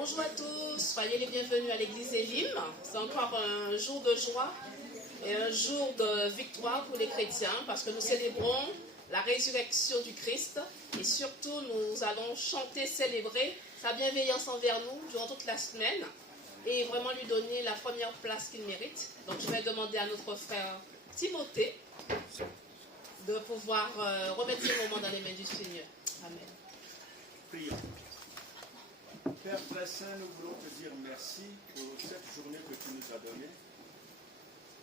Bonjour à tous, soyez les bienvenus à l'église Elim. C'est encore un jour de joie et un jour de victoire pour les chrétiens parce que nous célébrons la résurrection du Christ et surtout nous allons chanter, célébrer sa bienveillance envers nous durant toute la semaine et vraiment lui donner la première place qu'il mérite. Donc je vais demander à notre frère Timothée de pouvoir remettre ce moment dans les mains du Seigneur. Amen. Prions. Père très saint, nous voulons te dire merci pour cette journée que tu nous as donnée.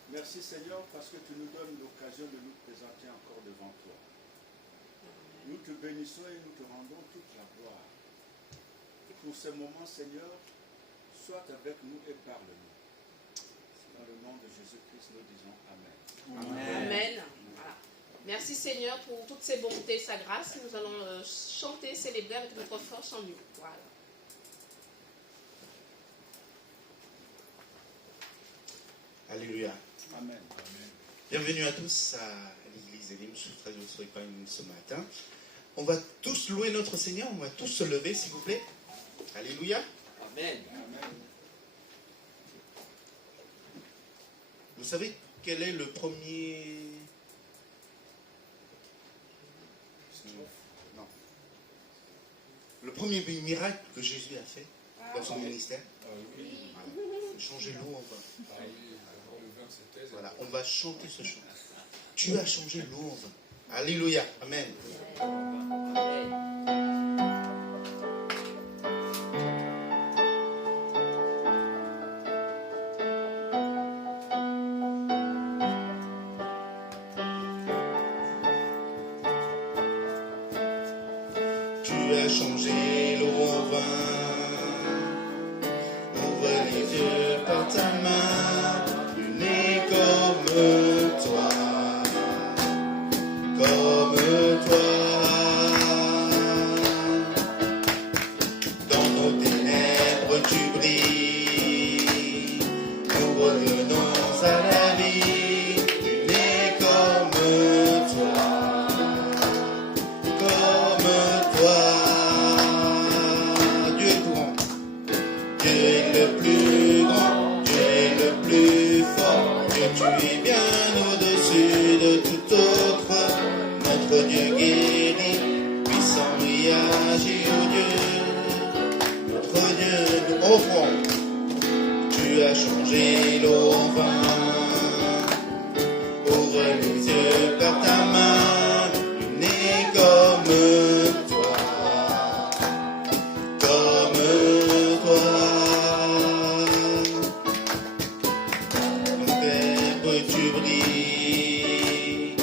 Merci Seigneur parce que tu nous donnes l'occasion de nous présenter encore devant toi. Nous te bénissons et nous te rendons toute la gloire. Pour ce moment Seigneur, sois avec nous et parle-nous. Dans le nom de Jésus-Christ, nous disons Amen. Amen. Amen. Voilà. Merci Seigneur pour toutes ces bontés, sa grâce. Nous allons chanter, célébrer avec notre force en nous. Voilà. Alléluia. Amen. Bienvenue à tous à l'église Elim. Je suis très heureux de vous retrouver ce matin. On va tous louer notre Seigneur. On va tous se lever, s'il vous plaît. Alléluia. Amen. Amen. Vous savez quel est le premier... Non. Le premier miracle que Jésus a fait dans son ministère? Oui. Voilà. Changer l'eau en vin. Voilà, on va chanter ce chant. Tu as changé l'eau en vin. Alléluia. Amen. Tu as changé l'eau en vin. Ouvre les yeux par ta main. Tu n'es comme toi. Comme toi. Dans nos ténèbres tu brilles. Nous revenons à la vie. Tu n'es comme toi. Comme toi. Dieu est grand. Dieu est le plus grand. Dieu est le plus fort. Dieu, tu es bien au-dessus de tout autre. Notre Dieu guérit, puissant et agit, oh Dieu. Notre Dieu, nous offrons. Tu as changé l'eau en vin. Ouvre les yeux par ta main. Tu n'es comme toi. Comme toi. Nos ténèbres tu brilles.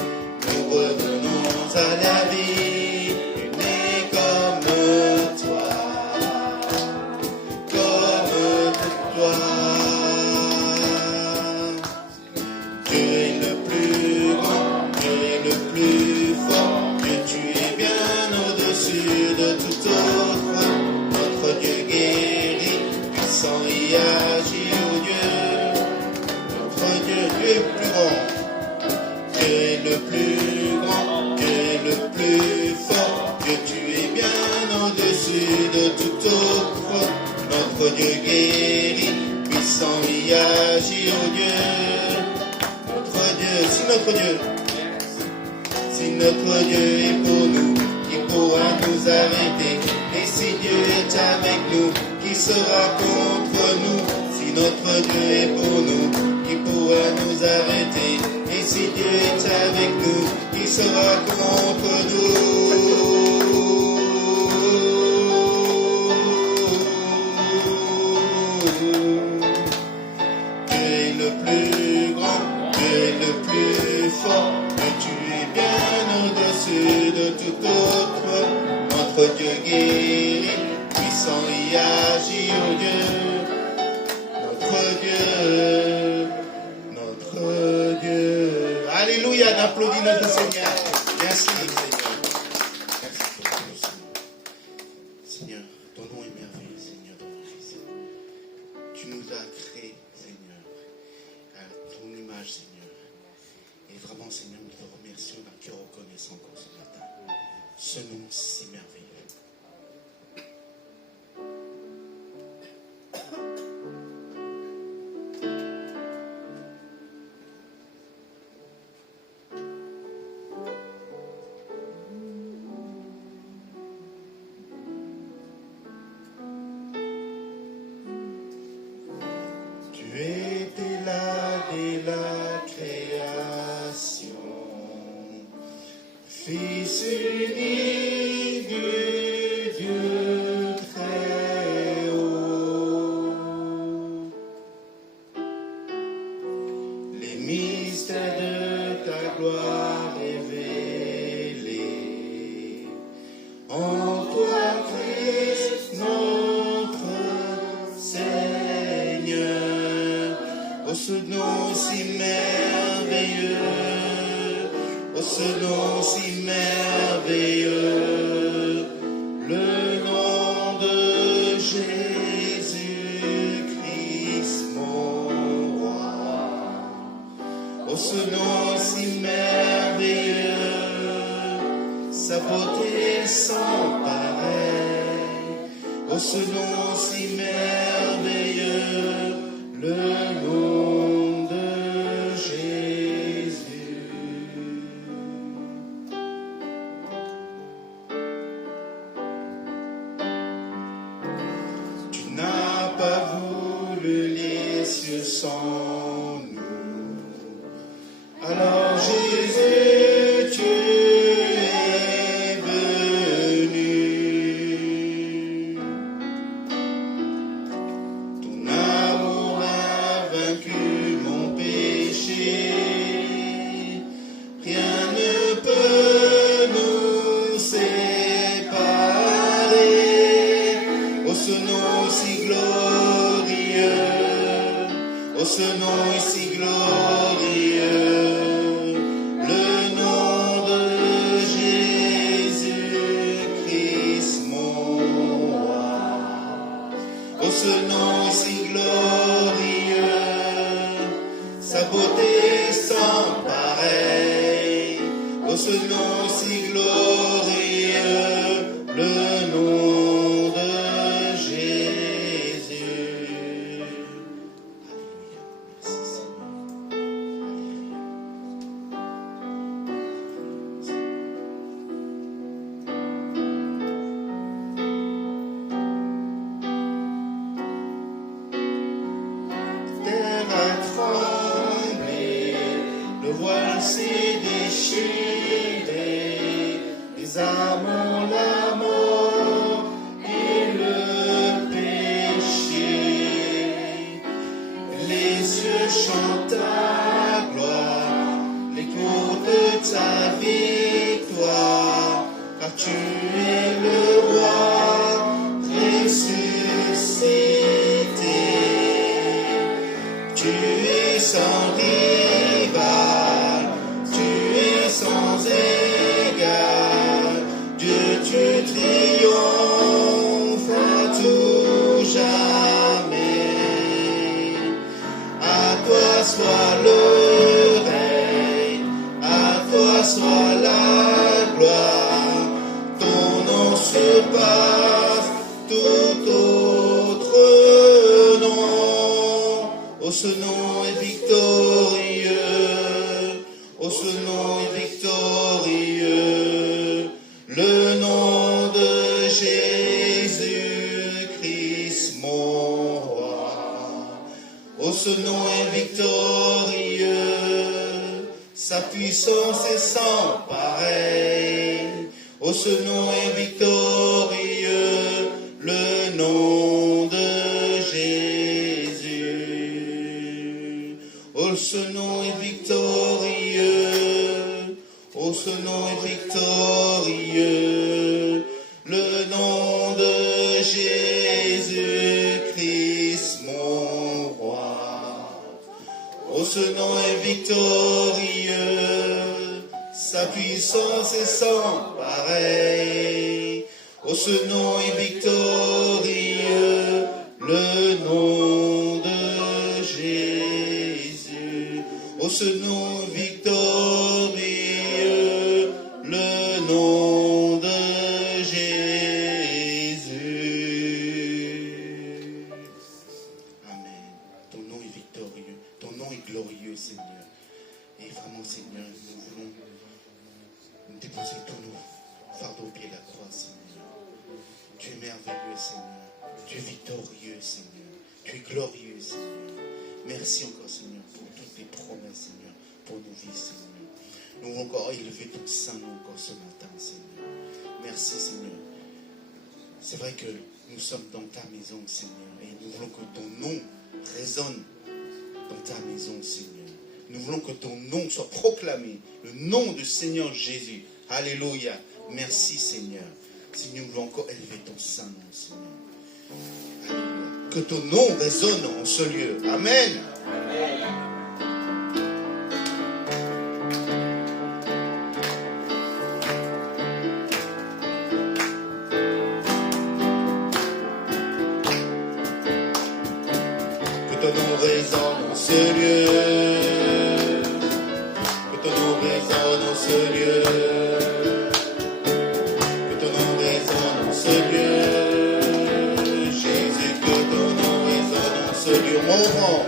Nous revenons à la vie. Tu n'es comme toi. Comme toi. Dieu est le plus grand, Dieu est le plus fort. Dieu, tu es bien au-dessus de tout autre. Notre Dieu guérit, puissant et agit, oh Dieu. Notre Dieu, Dieu est plus grand. Dieu est le plus grand, Dieu est le plus fort. Dieu, tu es bien au-dessus de tout autre. Notre Dieu guérit, puissant et agit, oh Dieu. Notre Dieu, si notre Dieu est pour nous, qui pourra nous arrêter? Et si Dieu est avec nous, qui sera contre nous? Si notre Dieu est pour nous, qui pourra nous arrêter? Et si Dieu est avec nous, qui sera contre nous? Dieu est le plus grand, Dieu est le plus fort. Dieu, tu es bien au-dessus de tout autre. Notre Dieu guérit, puissant et agit, oh Dieu. Notre Dieu. Alléluia, on applaudit notre Seigneur. Merci Seigneur. Merci pour tout, Seigneur. Seigneur, ton nom est merveilleux, Seigneur, dans nos vies. Tu nous as créés, Seigneur, à ton image, Seigneur. Et vraiment, Seigneur, nous te remercions d'un cœur reconnaissant comme ce matin. Ce nom si merveilleux. ce nom si merveilleux, oh ce nom si merveilleux, le nom de Jésus-Christ mon roi. Oh ce nom si merveilleux, sa beauté sans pareil. Oh ce nom si merveilleux, le nom de Jésus. Tu n'as pas voulu les cieux sans nous. Alors Jésus, tu es venu. Ton amour a vaincu mon péché. Rien ne peut nous séparer. Oh ce nom si glorieux, oh ce nom si glorieux, le nom de Jésus-Christ mon roi. Oh ce nom si glorieux, sa beauté sans pareil. Oh ce nom si glorieux, le nom de Jésus. Terre a tremblé, le voile s'est déchiré, les âmes ont la mort et le péché. Les cieux chantent ta gloire, l'écho de ta victoire, car tu es le roi ressuscité. Tu es sans rival, tu es sans égal. Dieu, tu triomphes à tout jamais. À toi soit le règne, à toi soit la gloire. Ton nom surpasse tout autre nom. Oh ce nom est victorieux, oh ce nom est victorieux, le nom de Jésus-Christ mon roi. Oh ce nom est victorieux, sa puissance est sans pareil. Oh ce nom est victorieux, le nom de Jésus. Oh ce nom est victorieux, oh ce nom est victorieux, le nom de Jésus-Christ mon roi. Oh ce nom est victorieux, sa puissance est sans pareil. Oh ce nom est victorieux, le nom de Jésus. Oh ce nom est victorieux, le nom de Jésus. Amen. Ton nom est victorieux, ton nom est glorieux, Seigneur. Et vraiment, Seigneur, nous voulons nous déposer tous nos fardeaux au pied de la croix, Seigneur. Tu es merveilleux, Seigneur. Tu es victorieux, Seigneur. Tu es glorieux, Seigneur. Merci encore, Seigneur, pour toutes tes promesses, Seigneur, pour nos vies, Seigneur. Nous voulons encore élever ton saint nom encore ce matin, Seigneur. Merci, Seigneur. C'est vrai que nous sommes dans ta maison, Seigneur, et nous voulons que ton nom résonne dans ta maison, Seigneur. Nous voulons que ton nom soit proclamé, le nom du Seigneur Jésus. Alléluia. Merci, Seigneur. Seigneur, nous voulons encore élever ton saint nom, Seigneur. Alléluia. Que ton nom résonne en ce lieu. Amen. Amen. ton nom résonne en ce lieu. Que ton nom résonne en ce lieu. Que ton nom résonne en ce lieu. Jésus, que ton nom résonne en ce lieu. Mon grand.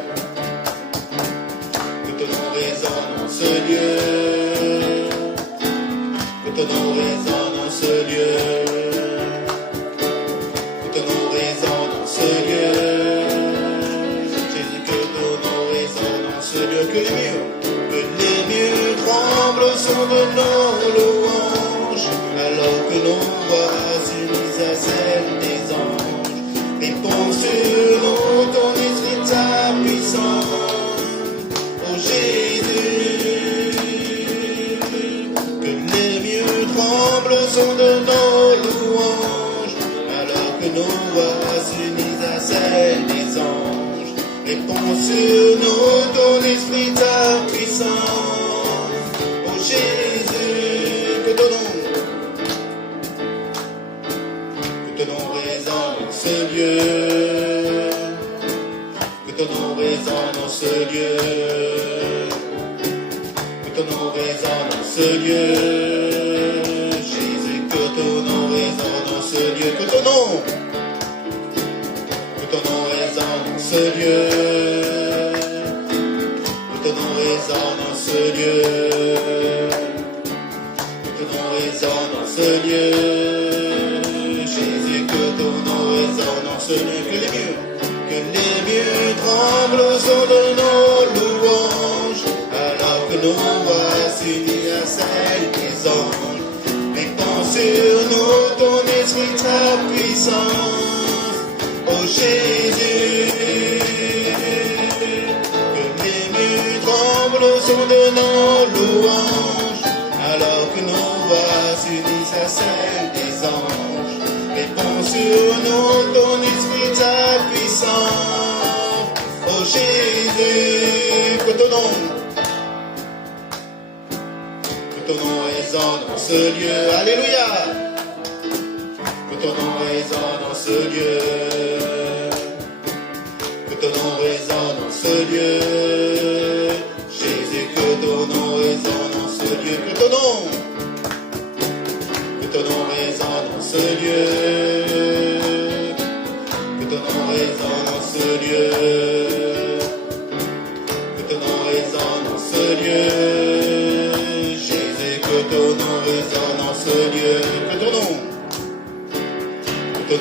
Que ton nom résonne en ce lieu. Que ton nom résonne en ce lieu. Que ton nom résonne en ce lieu. Jésus, que ton nom résonne en ce lieu. Que les murs tremblent au son de nos louanges, alors que nos voix s'unissent à celles des anges. Réponds sur nous ton esprit, ta puissance. Oh Jésus, que les murs tremblent au son de nos louanges, alors que nos voix s'unissent à celles des anges. Réponds sur nous ton esprit, ta puissance. Oh Jésus, que ton nom résonne en ce lieu. Que ton nom résonne en ce lieu. Que ton nom résonne en ce lieu. Jésus, que ton nom résonne en ce lieu. Que ton nom résonne en ce lieu. Que ton nom résonne en ce lieu. Que ton nom résonne en ce lieu. Jésus, que ton nom résonne en ce lieu. Que les murs tremblent au son de nos louanges, alors que nos voix s'unissent à celles des anges. Répands sur nous ton esprit, ta puissance. Oh Jésus, que les murs tremblent au son de nos louanges, alors que nos voix s'unissent à celles des anges. Répands sur nous ton esprit, ta puissance. Oh Jésus, que ton nom résonne en ce lieu. Alléluia. Que ton nom résonne en ce lieu. Que ton nom résonne en ce lieu. Jésus, que ton nom résonne en ce lieu. Que ton nom résonne en ce lieu. Que ton nom résonne en ce lieu. Que ton nom résonne en ce lieu. Jésus, que ton nom résonne en ce lieu. Que ton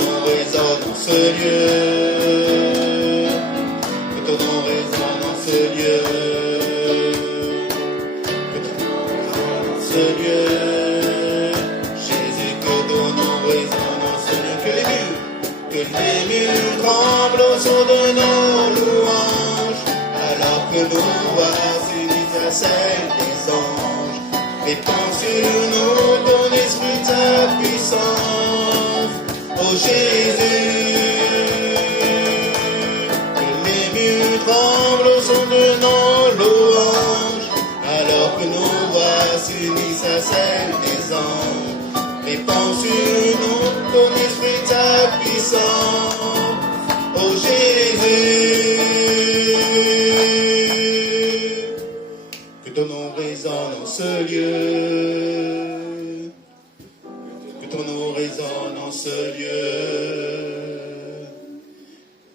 nom résonne en ce lieu. Que ton nom résonne en ce lieu. Que ton nom résonne en ce lieu. Jésus, que ton nom résonne en ce lieu. Que les murs tremblent au son de nos louanges, alors que nos voix s'unissent à celles des anges. Répands sur nous ton esprit, ta puissance. Oh Jésus, que les murs tremblent au son de nos louanges, alors que nos voix s'unissent à celles des anges. Répands sur nous ton esprit, ta puissance. Oh Jésus, que ton nom résonne en ce lieu. Que ton nom résonne en ce lieu.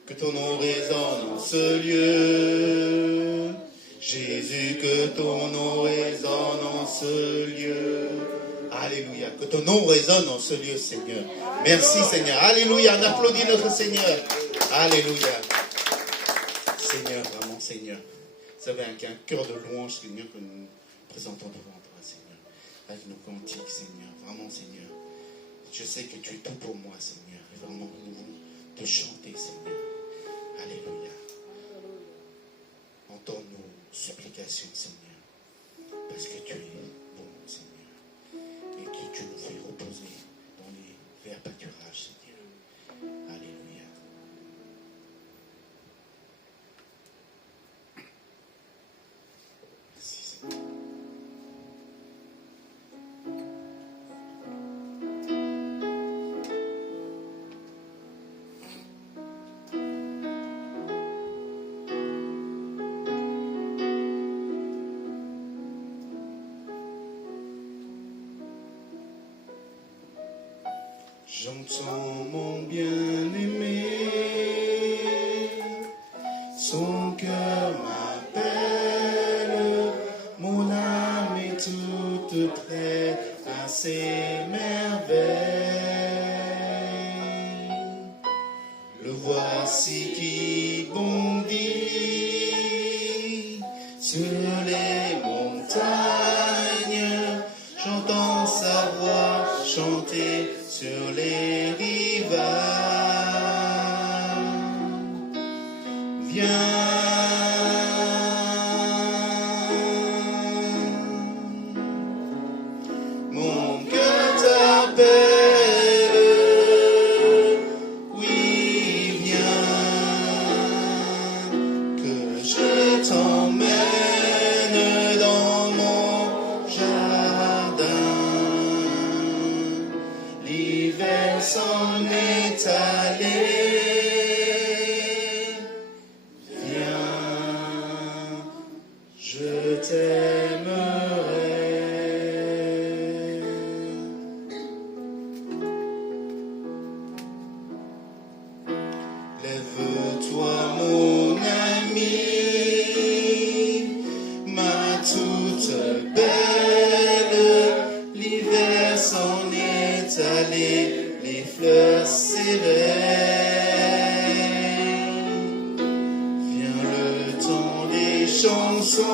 Que ton nom résonne en ce lieu. Jésus, que ton nom résonne en ce lieu. Alléluia. Que ton nom résonne en ce lieu, Seigneur. Merci, Seigneur. Alléluia. On applaudit notre Seigneur. Alléluia. Seigneur, vraiment, Seigneur. Vous avez un cœur de louange, Seigneur, que nous présentons devant toi, Seigneur. Avec nos cantiques, Seigneur. Vraiment, Seigneur. Je sais que tu es tout pour moi, Seigneur. Et vraiment, nous voulons te chanter, Seigneur. Alléluia. Entends nos supplications, Seigneur. Parce que tu es bon, Seigneur. Et que tu nous fais reposer dans les verts pâturages, Seigneur. Alléluia. Merci, Seigneur. J'entends mon bien-aimé, son cœur m'appelle, mon âme est toute prête à ses merveilles. Le voici qui bondit sur les montagnes, j'entends sa voix chanter sur les rivages. Viens, mon cœur t'appelle, oui viens, que je t'emmène dans mon jardin. L'hiver s'en est allé. Viens, je t'aimerai. Lève-toi, mon ami, ma toute belle. L'hiver s'en est allé, les fleurs s'éveillent. Vient le temps des chansons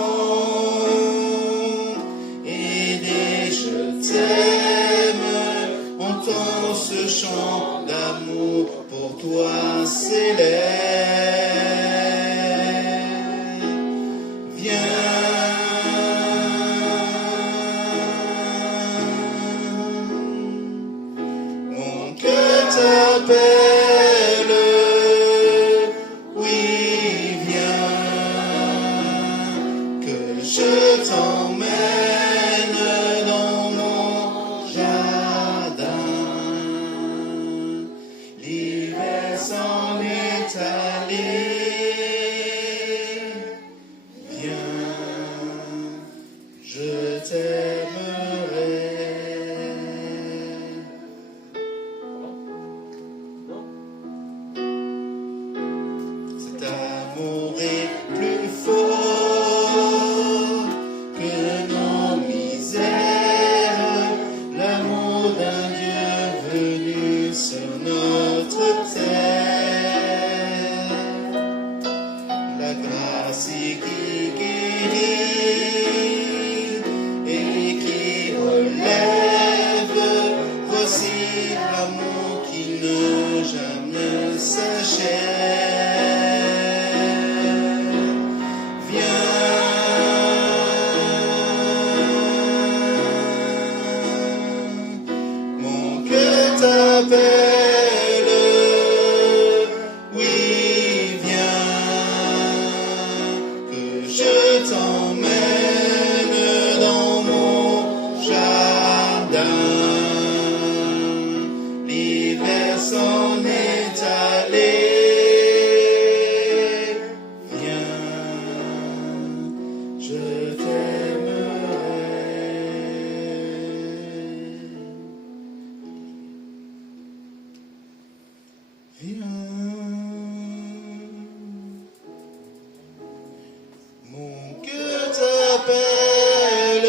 et des je t'aime. Entends ce chant d'amour pour toi s'élève. Viens, mon cœur t'appelle, oui viens, que je t'emmène dans mon jardin. L'hiver s'en est allé. Viens, je t'aimerai. Cet amour est plus fort que nos misères, l'amour d'un Dieu venu sur notre terre. La grâce qui guérit et qui relève, voici l'amour qui ne jamais s'achève. Viens, mon cœur t'appelle, oui viens, que je t'emmène dans mon jardin. L'hiver s'en est allé. Viens, je t'aimerai. Viens, mon cœur t'appelle,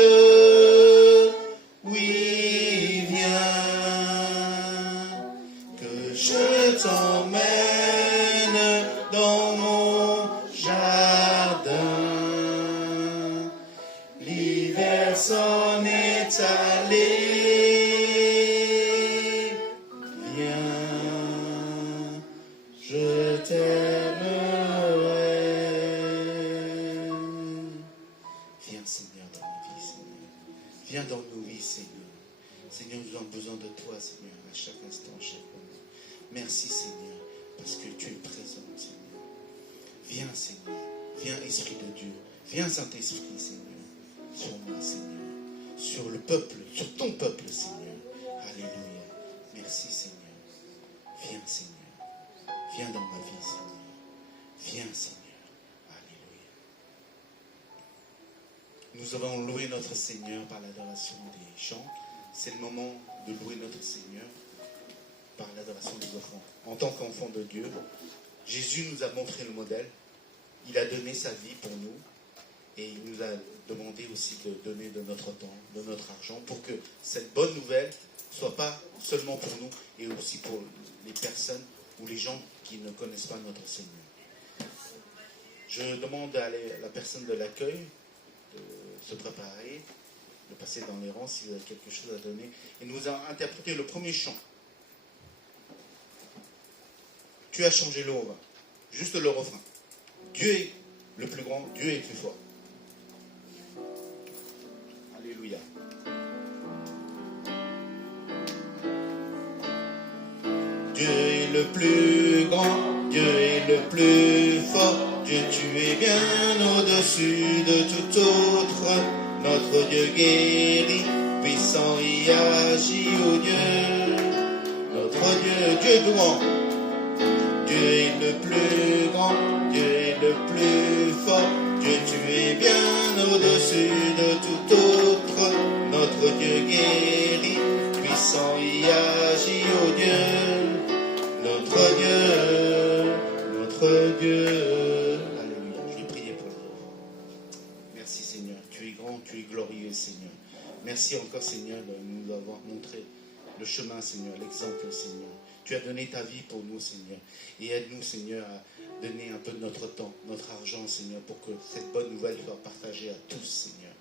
oui viens, que je t'emmène dans mon jardin. L'hiver s'en est allé. Viens, je t'aimerai. Viens, Seigneur, dans ma vie, Seigneur. Viens dans nos vies, Seigneur. Seigneur, nous avons besoin de toi, Seigneur, à chaque instant, chaque moment. Merci, Seigneur, parce que tu es présent, Seigneur. Viens, Seigneur. Viens, Esprit de Dieu. Viens, Saint-Esprit, Seigneur, sur moi, Seigneur. Sur le peuple, sur ton peuple, Seigneur. Alléluia. Merci, Seigneur. Viens, Seigneur. Viens dans ma vie, Seigneur. Viens, Seigneur. Alléluia. Nous avons loué notre Seigneur par l'adoration des chants. C'est le moment de louer notre Seigneur. par l'adoration des offrandes. En tant qu'enfant de Dieu, Jésus nous a montré le modèle. Il a donné sa vie pour nous. Et il nous a demandé aussi de donner de notre temps, de notre argent, pour que cette bonne nouvelle ne soit pas seulement pour nous, et aussi pour les personnes ou les gens qui ne connaissent pas notre Seigneur. Je demande à la personne de l'accueil de se préparer, de passer dans les rangs si vous avez quelque chose à donner. Il nous a interprété le premier chant. Tu as changé le refrain. Juste le refrain. Dieu est le plus grand, Dieu est le plus fort. Alléluia. Dieu est le plus grand, Dieu est le plus fort. Dieu, tu es bien au-dessus de tout autre. Notre Dieu guérit, puissant y agit, oh Dieu. Notre Dieu, Dieu grand. Dieu est le plus grand, Dieu est le plus fort. Dieu, tu es bien au-dessus de tout autre. Notre Dieu guérit, puissant y agit, oh Dieu. Notre Dieu, notre Dieu. Alléluia. Je vais prier pour les enfants. Merci Seigneur, tu es grand, tu es glorieux Seigneur. Merci encore Seigneur de nous avoir montré le chemin Seigneur, l'exemple Seigneur. Tu as donné ta vie pour nous, Seigneur. Et aide-nous, Seigneur, à donner un peu de notre temps, notre argent, Seigneur, pour que cette bonne nouvelle soit partagée à tous, Seigneur.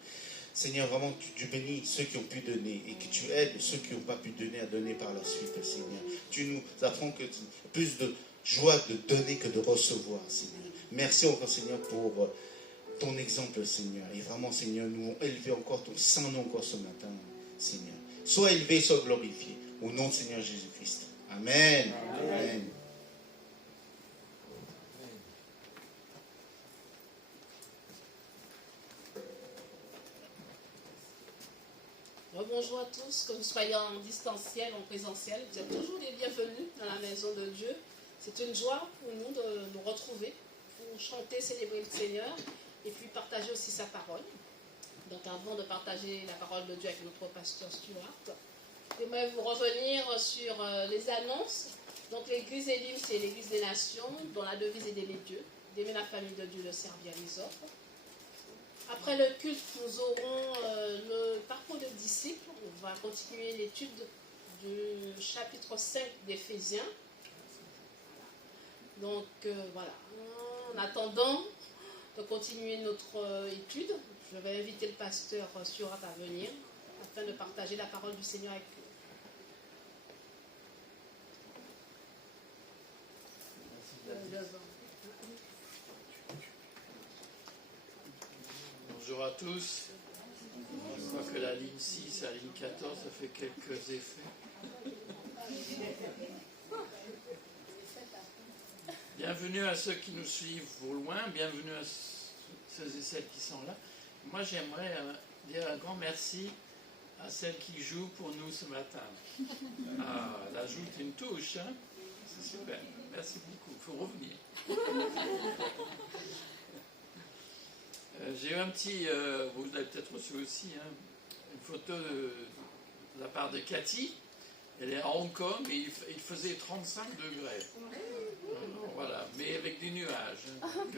Seigneur, vraiment, tu bénis ceux qui ont pu donner et que tu aides ceux qui n'ont pas pu donner à donner par la suite, Seigneur. Tu nous apprends que plus de joie de donner que de recevoir, Seigneur. Merci encore, Seigneur, pour ton exemple, Seigneur. Et vraiment, Seigneur, nous avons élevé encore ton saint nom encore ce matin, Seigneur. Sois élevé, sois glorifié. Au nom de Seigneur Jésus-Christ. Amen. Amen. Bonjour à tous, que vous soyez en distanciel, en présentiel, vous êtes toujours les bienvenus dans la maison de Dieu. C'est une joie pour nous de nous retrouver, pour chanter, célébrer le Seigneur et puis partager aussi sa parole. Donc avant de partager la parole de Dieu avec notre pasteur Stuart, j'aimerais vous revenir sur les annonces. Donc l'église Elim, c'est l'église des nations, dont la devise est d'aimer Dieu, d'aimer la famille de Dieu, de servir les autres. Après le culte, nous aurons le parcours de disciples. On va continuer l'étude du chapitre 5 d'Éphésiens. Donc voilà, en attendant de continuer notre étude, je vais inviter le pasteur Stuart à venir afin de partager la parole du Seigneur avec nous. Bonjour à tous. Je crois que la ligne 6 à la ligne 14, ça fait quelques effets. Bienvenue à ceux qui nous suivent au loin, bienvenue à ceux et celles qui sont là. Moi, j'aimerais dire un grand merci à celle qui joue pour nous ce matin. Ah, elle ajoute une touche, hein? C'est super. Merci beaucoup. Il faut revenir. J'ai eu un petit, vous l'avez peut-être reçu aussi, hein, une photo de la part de Cathy. Elle est à Hong Kong et il faisait 35 degrés. Voilà, mais avec des nuages. Hein, donc,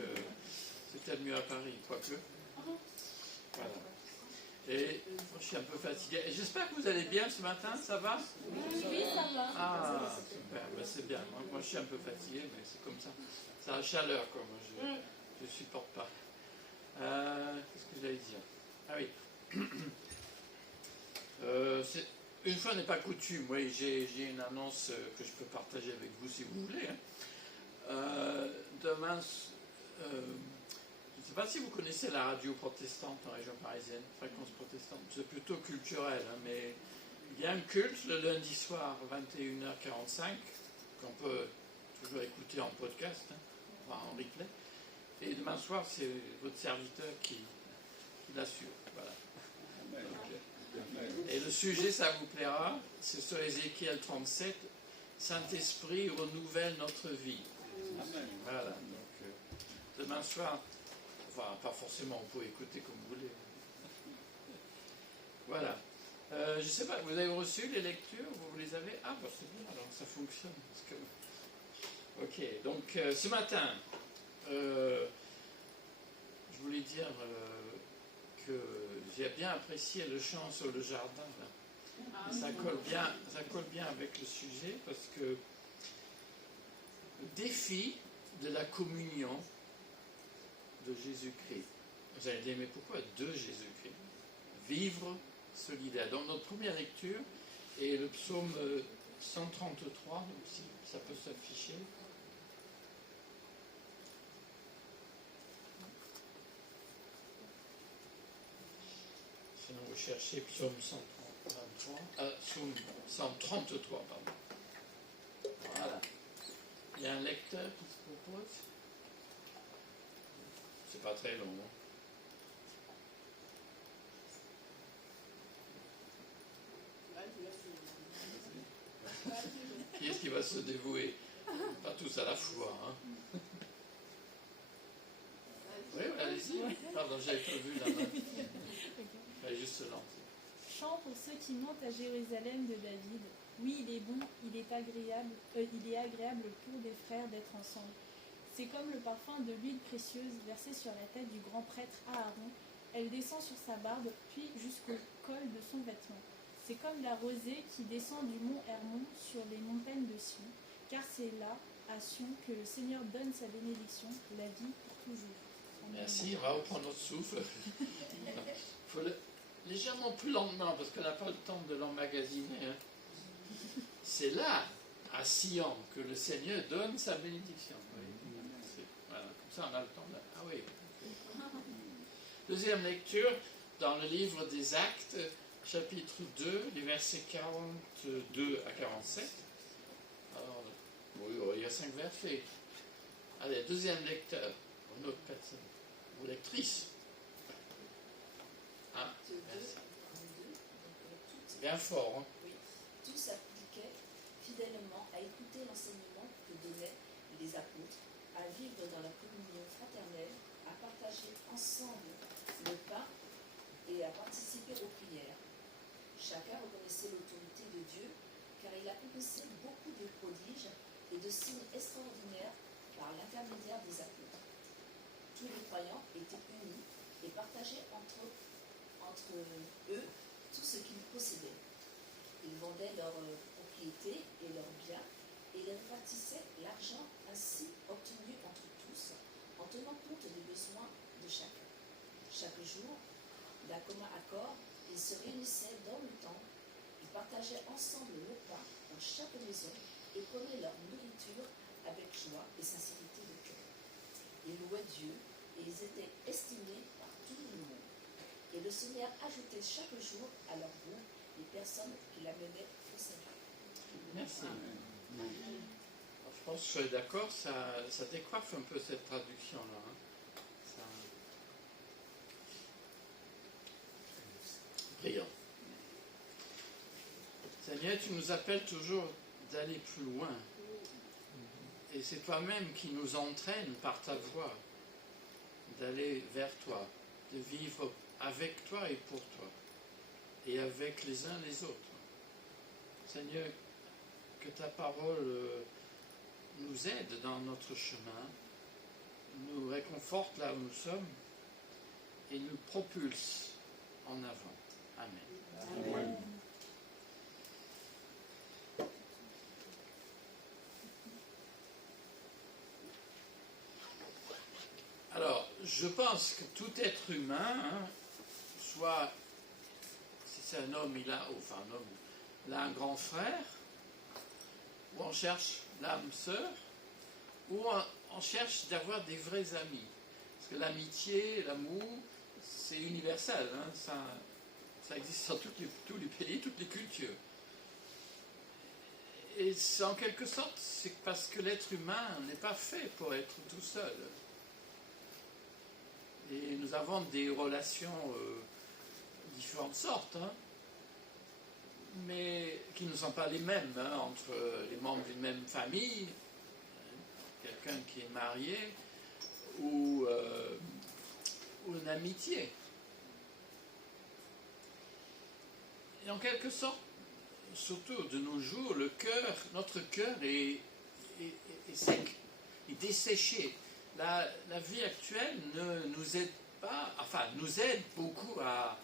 c'est peut-être mieux à Paris, quoique. Voilà. Et moi, je suis un peu fatigué. Et j'espère que vous allez bien ce matin, ça va? Oui, ça va. Ah, super, ben, c'est bien. Moi, je suis un peu fatigué, mais c'est comme ça. C'est la chaleur, quoi. Moi, je ne supporte pas. Qu'est-ce que j'allais dire? Ah oui. Une fois n'est pas coutume. Oui, j'ai une annonce que je peux partager avec vous si vous voulez. Hein. Demain, je ne sais pas si vous connaissez la radio protestante en région parisienne, fréquence protestante. C'est plutôt culturel, hein, mais il y a un culte le lundi soir, 21h45, qu'on peut toujours écouter en podcast, hein, enfin en replay. Et demain soir, c'est votre serviteur qui l'assure. Voilà. Donc, et le sujet, ça vous plaira, c'est sur Ézéchiel 37, Saint-Esprit renouvelle notre vie. Voilà. Donc, demain soir, enfin, pas forcément, vous pouvez écouter comme vous voulez. Voilà. Je ne sais pas, vous avez reçu les lectures? Vous les avez? Ah, bah c'est bien, alors ça fonctionne. Parce que... Ok, donc ce matin, je voulais dire que j'ai bien apprécié le chant sur le jardin. Là. Ça colle bien avec le sujet parce que le défi de la communion de Jésus-Christ. Vous allez dire, mais pourquoi de Jésus-Christ? Vivre solidaire. Donc notre première lecture est le psaume 133, donc si ça peut s'afficher. Sinon vous cherchez psaume 133, pardon. Voilà. Il y a un lecteur qui se propose. C'est pas très long. Hein. Qui est-ce qui va se dévouer? Pas tous à la fois. Hein. Oui, allez-y. Pardon, j'avais pas vu la main. Fallait juste se lancer. Chant pour ceux qui montent à Jérusalem de David. Oui, il est bon, il est agréable pour des frères d'être ensemble. C'est comme le parfum de l'huile précieuse versée sur la tête du grand prêtre Aaron. Elle descend sur sa barbe, puis jusqu'au col de son vêtement. C'est comme la rosée qui descend du mont Hermon sur les montagnes de Sion, car c'est là, à Sion, que le Seigneur donne sa bénédiction, la vie pour toujours. Amen. Merci, on va reprendre notre souffle. Il faut légèrement plus lentement, parce qu'on n'a pas le temps de l'emmagasiner. Hein. C'est là, à Sion, que le Seigneur donne sa bénédiction. Oui. Voilà, comme ça on a le temps de... Ah oui. Deuxième lecture, dans le livre des Actes, chapitre 2, les versets 42 à 47. Alors, oui, il y a 5 versets. Allez, deuxième lecteur, une autre personne, ou lectrice. Ah, merci. Bien fort, hein. Oui, tout s'appliquait fidèlement à écouter l'enseignement que donnaient les apôtres, à vivre dans la communion fraternelle, à partager ensemble le pain et à participer aux prières. Chacun reconnaissait l'autorité de Dieu, car il accomplissait beaucoup de prodiges et de signes extraordinaires par l'intermédiaire des apôtres. Tous les croyants étaient unis et partageaient entre eux tout ce qu'ils possédaient. Ils vendaient leurs propriétés et leurs biens et ils répartissaient l'argent ainsi obtenu entre tous en tenant compte des besoins de chacun. Chaque jour, d'un commun accord, ils se réunissaient dans le temple, ils partageaient ensemble le pain dans chaque maison et prenaient leur nourriture avec joie et sincérité de cœur. Ils louaient Dieu et ils étaient estimés par tout le monde. Et le Seigneur ajoutait chaque jour à leur groupe les personnes qui l'amenaient au Seigneur. Merci. Alors, je pense que je suis d'accord, ça décoiffe un peu cette traduction-là. Hein. Brillant. Seigneur, tu nous appelles toujours d'aller plus loin. Et c'est toi-même qui nous entraîne par ta voix d'aller vers toi, de vivre avec toi et pour toi, et avec les uns les autres. Seigneur, que ta parole nous aide dans notre chemin, nous réconforte là où nous sommes, et nous propulse en avant. Amen. Amen. Alors, je pense que tout être humain, soit, si c'est un homme, il a un grand frère, ou on cherche l'âme sœur, ou on cherche d'avoir des vrais amis. Parce que l'amitié, l'amour, c'est universel, hein, ça existe dans tous les pays, toutes les cultures. Et en quelque sorte, c'est parce que l'être humain n'est pas fait pour être tout seul. Et nous avons des relations différentes sortes, hein, mais qui ne sont pas les mêmes entre les membres d'une même famille, quelqu'un qui est marié, ou une amitié. Et en quelque sorte, surtout de nos jours, notre cœur est sec, est desséché. La vie actuelle ne nous aide pas, enfin, nous aide beaucoup à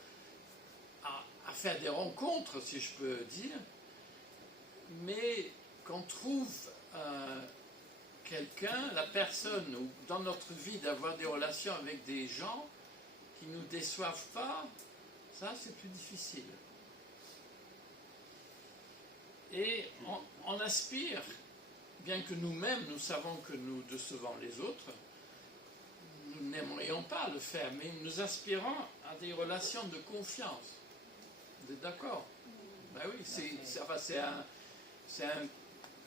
faire des rencontres, si je peux dire, mais qu'on trouve quelqu'un, la personne, ou dans notre vie, d'avoir des relations avec des gens qui ne nous déçoivent pas, ça c'est plus difficile. Et on aspire, bien que nous-mêmes nous savons que nous décevons les autres, nous n'aimerions pas le faire, mais nous aspirons à des relations de confiance. Vous êtes d'accord? Ben oui, c'est un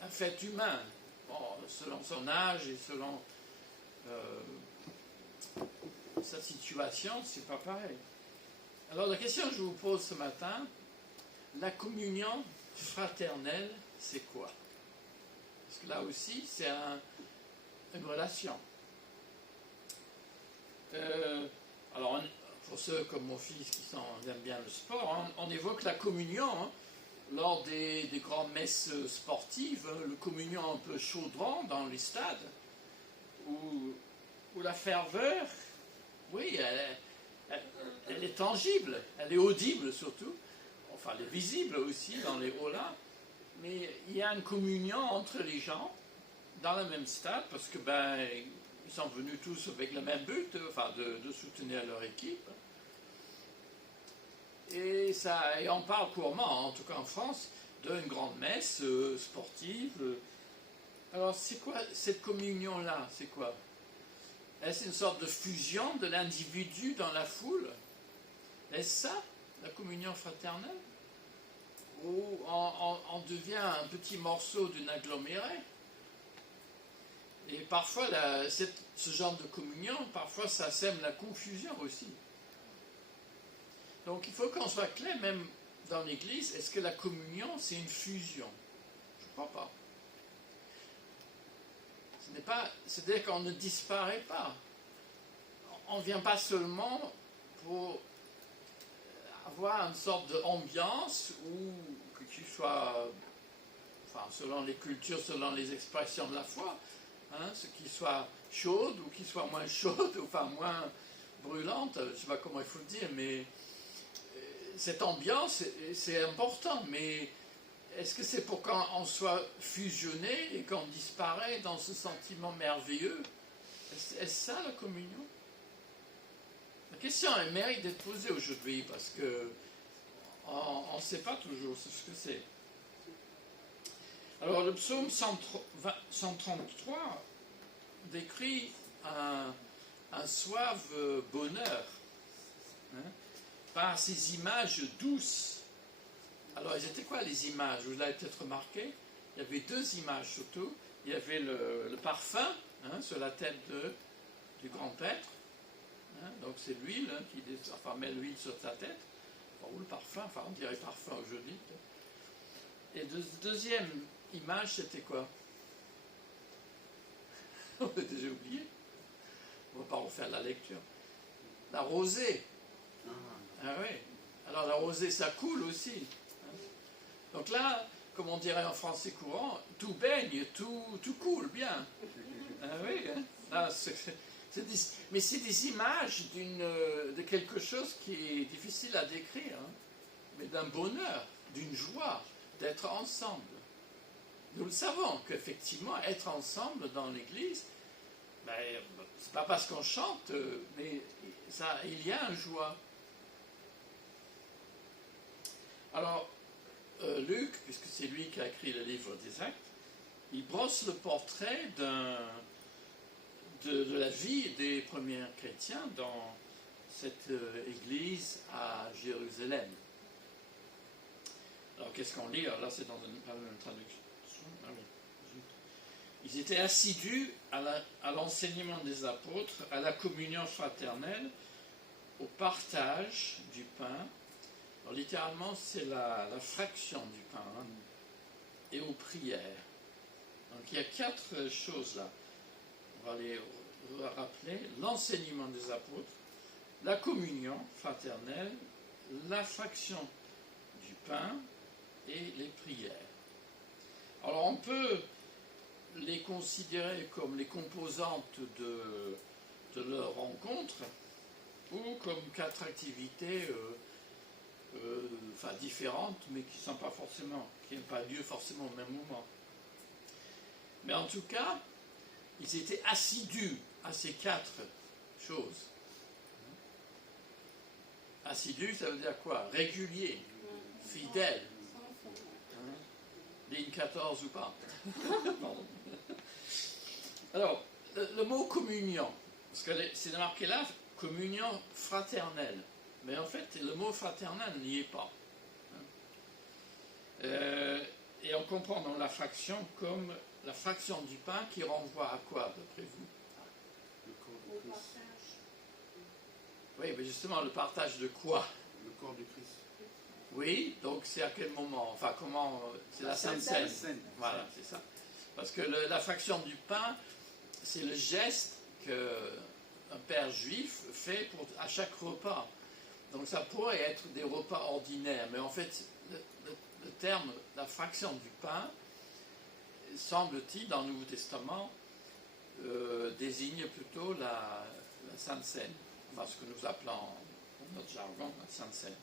fait humain. Bon, selon son âge et selon sa situation, c'est pas pareil. Alors la question que je vous pose ce matin, la communion fraternelle, c'est quoi? Parce que là aussi, c'est une relation. Alors, pour ceux comme mon fils qui aiment bien le sport, on évoque la communion lors des grandes messes sportives, le communion un peu chaudron dans les stades, où la ferveur, oui, elle est tangible, elle est audible surtout, enfin elle est visible aussi dans les hauts-là, mais il y a une communion entre les gens dans le même stade, parce que ils sont venus tous avec le même but, enfin de soutenir leur équipe. Et on parle couramment, en tout cas en France, d'une grande messe sportive. Alors c'est quoi cette communion-là? C'est quoi? Est-ce une sorte de fusion de l'individu dans la foule? Est-ce ça, la communion fraternelle? Ou on devient un petit morceau d'une agglomérée? Et parfois, ce genre de communion, parfois ça sème la confusion aussi. Donc il faut qu'on soit clair, même dans l'Église, est-ce que la communion, c'est une fusion? Je ne crois pas. C'est-à-dire qu'on ne disparaît pas. On ne vient pas seulement pour avoir une sorte d'ambiance où que tu sois, enfin, selon les cultures, selon les expressions de la foi, ce qui soit chaude ou qui soit moins chaude, enfin moins brûlante, je ne sais pas comment il faut le dire, mais cette ambiance, c'est important, mais est-ce que c'est pour qu'on soit fusionné et qu'on disparaît dans ce sentiment merveilleux? Est-ce ça la communion? La question elle mérite d'être posée aujourd'hui parce que on ne sait pas toujours ce que c'est. Alors le psaume 133 décrit un suave bonheur par ces images douces. Alors elles étaient quoi les images? Vous l'avez peut-être remarqué, il y avait deux images surtout. Il y avait le parfum sur la tête du grand prêtre. Donc c'est l'huile qui met l'huile sur sa tête, ou le parfum, enfin on dirait parfum aujourd'hui. Et deuxième image, c'était quoi? On a déjà oublié. On ne va pas refaire la lecture. La rosée. Ah oui. Alors la rosée, ça coule aussi. Donc là, comme on dirait en français courant, tout baigne, tout coule bien. Ah oui. Là, mais c'est des images de quelque chose qui est difficile à décrire, mais d'un bonheur, d'une joie, d'être ensemble. Nous le savons qu'effectivement, être ensemble dans l'Église, c'est pas parce qu'on chante, mais il y a une joie. Alors, Luc, puisque c'est lui qui a écrit le livre des Actes, il brosse le portrait de la vie des premiers chrétiens dans cette église à Jérusalem. Alors qu'est-ce qu'on lit? Alors là c'est dans une traduction. Ah oui. Ils étaient assidus à l'enseignement des apôtres, à la communion fraternelle, au partage du pain. Alors littéralement c'est la fraction du pain, et aux prières. Donc il y a 4 choses là. On va les rappeler: l'enseignement des apôtres, la communion fraternelle, la fraction du pain et les prières. Alors on peut les considérer comme les composantes de leur rencontre ou comme 4 activités différentes, mais qui n'ont pas lieu forcément au même moment. Mais en tout cas, ils étaient assidus à ces 4 choses. Assidu, ça veut dire quoi? Régulier, fidèle. Ligne 14 ou pas? Alors, le mot communion, parce que c'est marqué là, communion fraternelle. Mais en fait, le mot fraternel n'y est pas. Et on comprend dans la fraction comme la fraction du pain qui renvoie à quoi, d'après vous? Le corps du Christ. Oui, mais justement, le partage de quoi? Le corps du Christ. Oui, donc c'est à quel moment? Enfin, comment? C'est la Sainte Seine. Voilà, c'est ça. Parce que la fraction du pain, c'est le geste qu'un père juif fait à chaque repas. Donc ça pourrait être des repas ordinaires, mais en fait, le terme, la fraction du pain, semble-t-il, dans le Nouveau Testament, désigne plutôt la Sainte Seine, enfin ce que nous appelons dans notre jargon la Sainte Seine.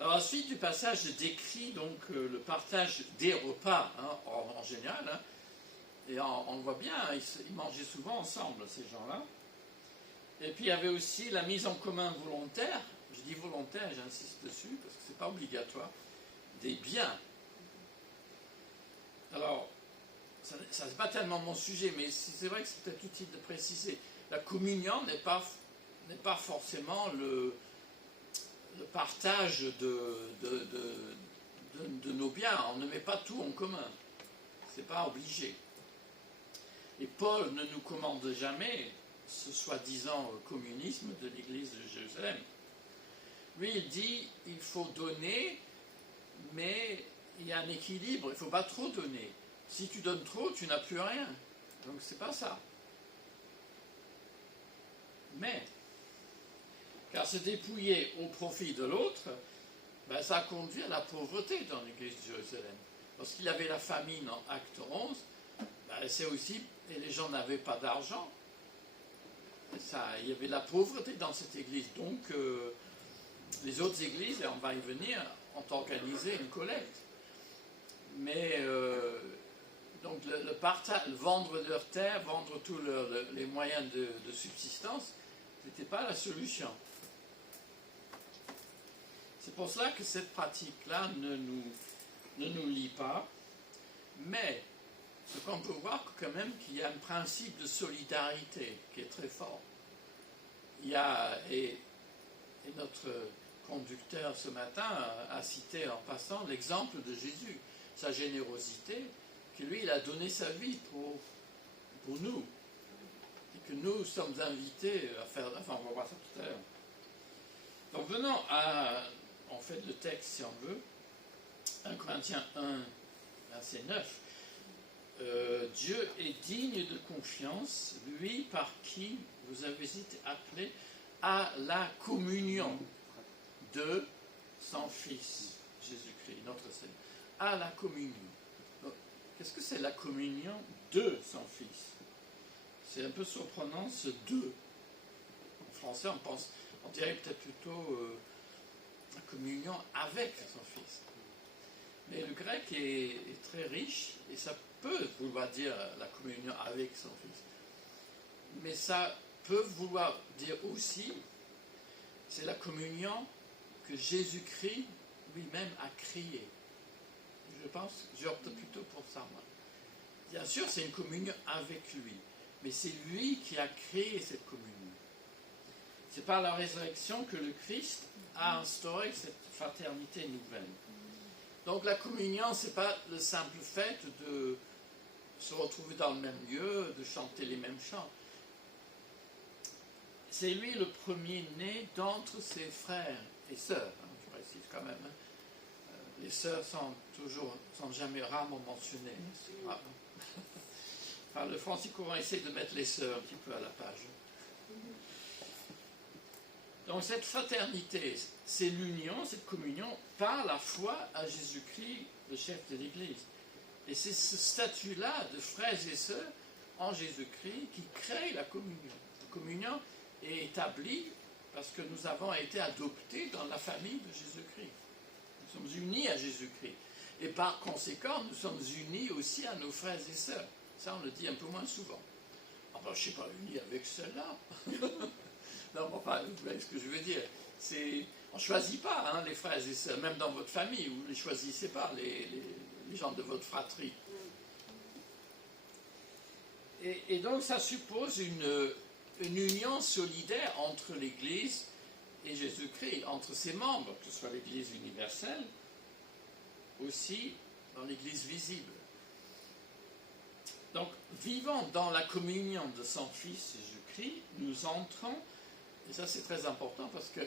Alors, ensuite du passage décrit donc le partage des repas en général, et on le voit bien, ils mangeaient souvent ensemble ces gens-là. Et puis il y avait aussi la mise en commun volontaire, je dis volontaire, j'insiste dessus parce que c'est pas obligatoire, des biens. Alors, ça c'est pas tellement mon sujet, mais c'est vrai que c'est peut-être utile de préciser. La communion n'est pas forcément le partage de nos biens. On ne met pas tout en commun. C'est pas obligé. Et Paul ne nous commande jamais ce soi-disant communisme de l'Église de Jérusalem. Lui, il dit il faut donner, mais il y a un équilibre. Il ne faut pas trop donner. Si tu donnes trop, tu n'as plus rien. Donc c'est pas ça. Mais car se dépouiller au profit de l'autre, ça a conduit à la pauvreté dans l'Église de Jérusalem. Lorsqu'il y avait la famine en Acte 11, c'est aussi, et les gens n'avaient pas d'argent, il y avait la pauvreté dans cette église. Donc, les autres églises, et on va y venir, ont organisé une collecte. Mais, donc, le partage, vendre leur terre, vendre tous les moyens de subsistance, ce n'était pas la solution. C'est pour cela que cette pratique-là ne nous lie pas, mais ce qu'on peut voir quand même qu'il y a un principe de solidarité qui est très fort. Il y a, et notre conducteur ce matin a cité en passant l'exemple de Jésus, sa générosité, que lui il a donné sa vie pour nous, et que nous sommes invités à faire, enfin on va voir ça tout à l'heure. Donc venons à, en fait, le texte si on veut, 1 Corinthiens 1, verset 9. Dieu est digne de confiance, lui par qui vous avez été appelés à la communion de son Fils, Jésus-Christ, notre Seigneur. À la communion. Donc, qu'est-ce que c'est la communion de son Fils? C'est un peu surprenant ce « de ». En français, on dirait peut-être plutôt la communion avec son Fils. Mais le grec est très riche et ça peut vouloir dire la communion avec son Fils. Mais ça peut vouloir dire aussi, c'est la communion que Jésus-Christ lui-même a créée. J'opte plutôt pour ça, moi. Bien sûr, c'est une communion avec lui, mais c'est lui qui a créé cette communion. C'est par la résurrection que le Christ a instauré cette fraternité nouvelle. Donc la communion, ce n'est pas le simple fait de se retrouver dans le même lieu, de chanter les mêmes chants. C'est lui le premier-né d'entre ses frères et sœurs. Je précise quand même. Les sœurs sont jamais rarement mentionnées. C'est grave. Enfin, le Francis Courant essaie de mettre les sœurs un petit peu à la page. Donc cette fraternité, c'est l'union, cette communion par la foi à Jésus-Christ, le chef de l'Église. Et c'est ce statut-là de frères et sœurs en Jésus-Christ qui crée la communion. La communion est établie parce que nous avons été adoptés dans la famille de Jésus-Christ. Nous sommes unis à Jésus-Christ. Et par conséquent, nous sommes unis aussi à nos frères et sœurs. Ça, on le dit un peu moins souvent. Ah ben, je ne suis pas uni avec ceux-là. Non, enfin, vous voyez ce que je veux dire. On ne choisit pas les frères et sœurs, même dans votre famille, vous ne les choisissez pas, les gens de votre fratrie. Et donc, ça suppose une union solidaire entre l'Église et Jésus-Christ, entre ses membres, que ce soit l'Église universelle, aussi dans l'Église visible. Donc, vivant dans la communion de son Fils Jésus-Christ, nous entrons, et ça c'est très important parce que,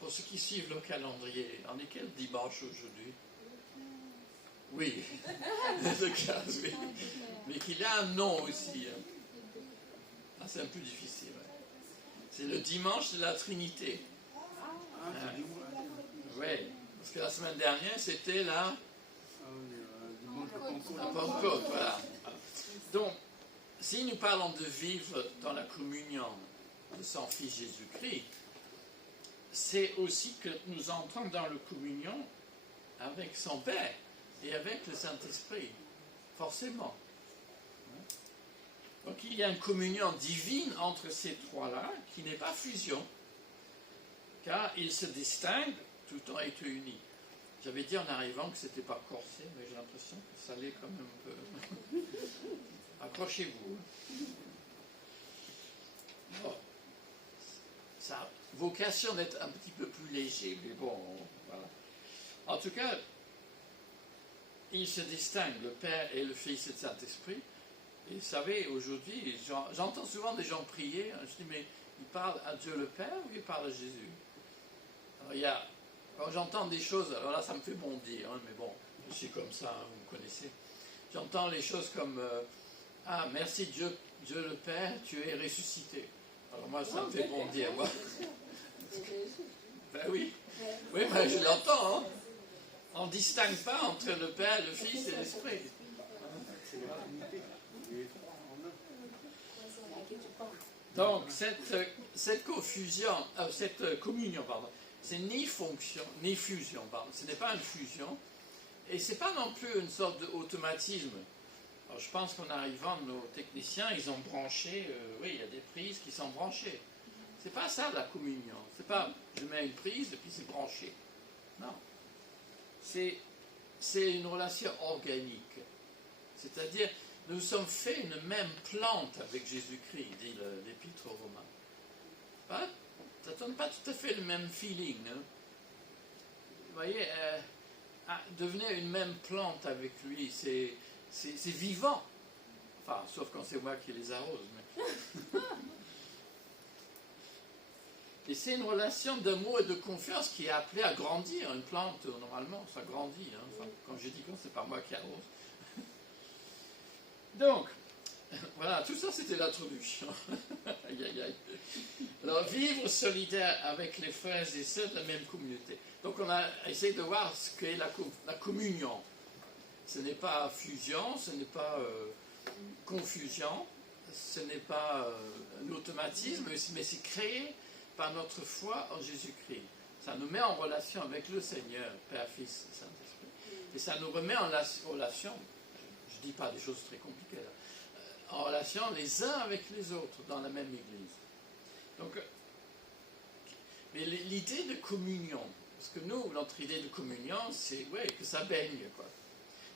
pour ceux qui suivent le calendrier, on est quel dimanche aujourd'hui? Oui, le 15, oui. Mais qu'il a un nom aussi. C'est un peu difficile. Ouais. C'est le dimanche de la Trinité. Oui, parce que la semaine dernière, c'était la Pentecôte. Voilà. Donc, si nous parlons de vivre dans la communion de son Fils Jésus-Christ, c'est aussi que nous entrons dans la communion avec son Père et avec le Saint-Esprit, forcément. Donc il y a une communion divine entre ces trois-là qui n'est pas fusion, car ils se distinguent tout en étant unis. J'avais dit en arrivant que ce n'était pas corsé, mais j'ai l'impression que ça l'est quand même un peu. Accrochez-vous. Bon. Ça a vocation d'être un petit peu plus léger, mais bon, voilà. En tout cas, ils se distinguent, le Père et le Fils et le Saint-Esprit. Et vous savez, aujourd'hui, j'entends souvent des gens prier, je dis, mais ils parlent à Dieu le Père ou ils parlent à Jésus? Alors, quand j'entends des choses, alors là, ça me fait bondir, mais bon, je suis comme ça, vous me connaissez. J'entends les choses comme, ah, merci Dieu le Père, tu es ressuscité. Alors moi, ça me fait bondir, moi. Ben oui, ben, je l'entends, hein. On ne distingue pas entre le Père, le Fils et l'Esprit. Donc, cette communion, c'est ni fonction, ni fusion, ce n'est pas une fusion, et ce n'est pas non plus une sorte d'automatisme. Alors, je pense qu'en arrivant, nos techniciens, ils ont branché, oui, il y a des prises qui sont branchées. C'est pas ça la communion, c'est pas je mets une prise et puis c'est branché. Non. C'est une relation organique. C'est-à-dire, nous sommes faits une même plante avec Jésus-Christ, dit l'Épître aux Romains. Ça ne donne pas tout à fait le même feeling. Hein? Vous voyez, devenir une même plante avec lui, c'est vivant. Enfin, sauf quand c'est moi qui les arrose. Mais... Et c'est une relation d'amour et de confiance qui est appelée à grandir. Une plante, normalement, ça grandit. Hein? Enfin, quand je dis quand c'est pas moi qui arrose. Donc, voilà, tout ça c'était l'introduction. Aïe, aïe, aïe. Alors, vivre solidaire avec les frères et sœurs de la même communauté. Donc, on a essayé de voir ce qu'est la communion. Ce n'est pas fusion, ce n'est pas confusion, ce n'est pas un automatisme, mais c'est créé par notre foi en Jésus-Christ. Ça nous met en relation avec le Seigneur, Père, Fils et Saint-Esprit. Et ça nous remet en relation, je ne dis pas des choses très compliquées, là, en relation les uns avec les autres dans la même Église. Donc, mais l'idée de communion, parce que nous, notre idée de communion, c'est que ça baigne, quoi.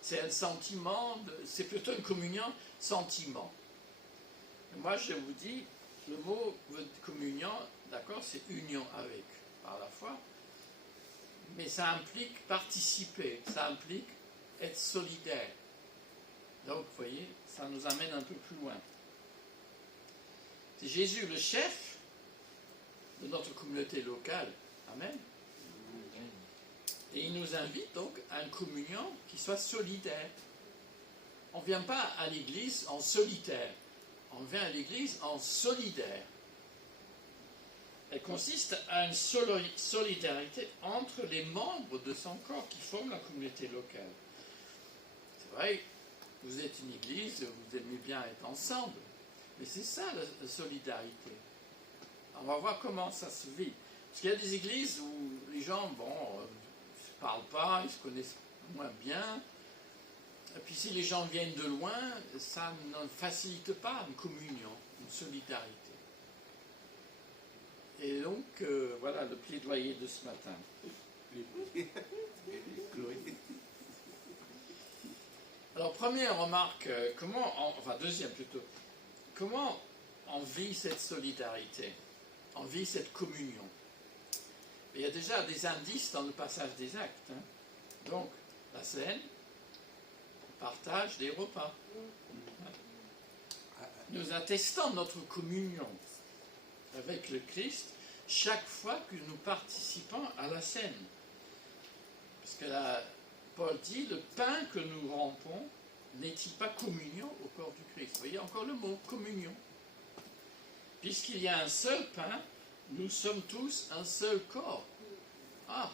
C'est un sentiment, c'est plutôt une communion sentiment. Et moi, je vous dis, le mot communion, d'accord, c'est union avec, par la foi, mais ça implique participer, ça implique être solidaire. Donc, vous voyez, ça nous amène un peu plus loin. C'est Jésus le chef de notre communauté locale. Amen. Et il nous invite donc à une communion qui soit solidaire. On ne vient pas à l'église en solitaire, on vient à l'église en solidaire. Elle consiste à une solidarité entre les membres de son corps qui forment la communauté locale. C'est vrai, vous êtes une église, vous aimez bien être ensemble, mais c'est ça la solidarité. On va voir comment ça se vit. Parce qu'il y a des églises où les gens, ne se parlent pas, ils se connaissent moins bien. Et puis si les gens viennent de loin, ça ne facilite pas une communion, une solidarité. Et donc, voilà le plaidoyer de ce matin. Alors, première remarque, deuxième plutôt, comment on vit cette solidarité, on vit cette communion? Il y a déjà des indices dans le passage des actes. Donc, la scène, le partage des repas. Nous attestons notre communion avec le Christ chaque fois que nous participons à la scène. Parce que là, Paul dit, le pain que nous rompons n'est-il pas communion au corps du Christ? Vous voyez encore le mot communion. Puisqu'il y a un seul pain, nous sommes tous un seul corps. Ah!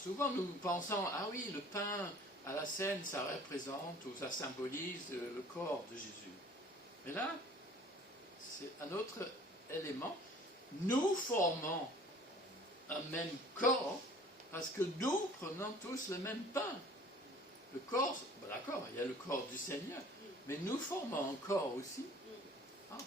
Souvent nous pensons, ah oui, le pain à la scène, ça représente ou ça symbolise le corps de Jésus. Mais là, c'est un autre élément. Nous formons un même corps parce que nous prenons tous le même pain. Le corps, d'accord, il y a le corps du Seigneur, mais nous formons un corps aussi. Ah.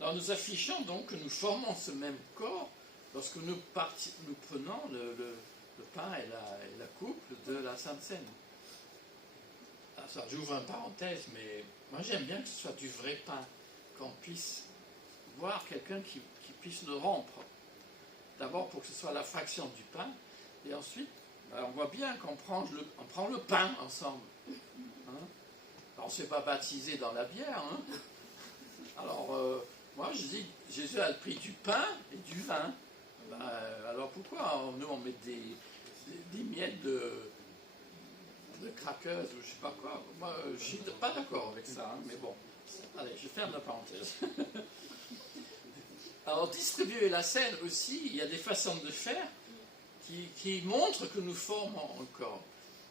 Alors nous affichons donc que nous formons ce même corps lorsque nous prenons le pain et la coupe de la Sainte Seine. Ça, j'ouvre une parenthèse, mais moi j'aime bien que ce soit du vrai pain, qu'on puisse voir quelqu'un qui puisse le rompre. D'abord pour que ce soit la fraction du pain, et ensuite, on voit bien qu'on prend le pain ensemble. Hein? Alors, on ne s'est pas baptisé dans la bière. Hein? Alors, moi je dis, Jésus a pris du pain et du vin. Alors pourquoi nous on met des miettes de craqueuse ou je sais pas quoi. Moi, je suis pas d'accord avec ça, mais bon. Allez, je ferme la parenthèse. Alors, distribuer la scène aussi, il y a des façons de faire qui montrent que nous formons un corps.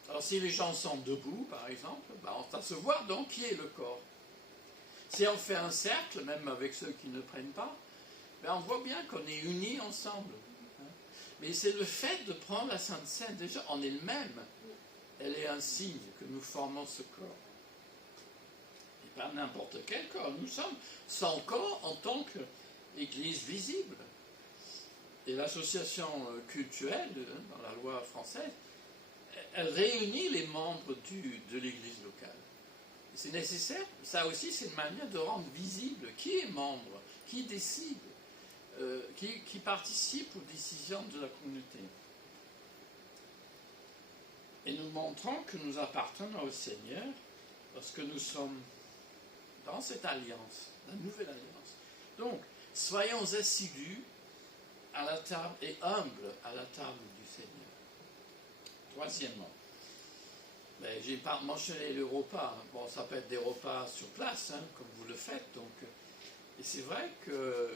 Alors, si les gens sont debout, par exemple, on va se voir donc qui est le corps. Si on fait un cercle, même avec ceux qui ne prennent pas, on voit bien qu'on est unis ensemble. Mais c'est le fait de prendre la Sainte Seine, déjà, en elle-même, elle est un signe que nous formons ce corps. Et pas n'importe quel corps. Nous sommes son corps en tant qu'Église visible. Et l'association cultuelle, dans la loi française, elle réunit les membres de l'Église locale. Et c'est nécessaire. Ça aussi, c'est une manière de rendre visible qui est membre, qui décide, qui participe aux décisions de la communauté. Et nous montrons que nous appartenons au Seigneur parce que nous sommes dans cette alliance, la nouvelle alliance. Donc, soyons assidus à la table et humbles à la table du Seigneur. Troisièmement, j'ai pas mentionné le repas. Bon, ça peut être des repas sur place, comme vous le faites. Donc, et c'est vrai que,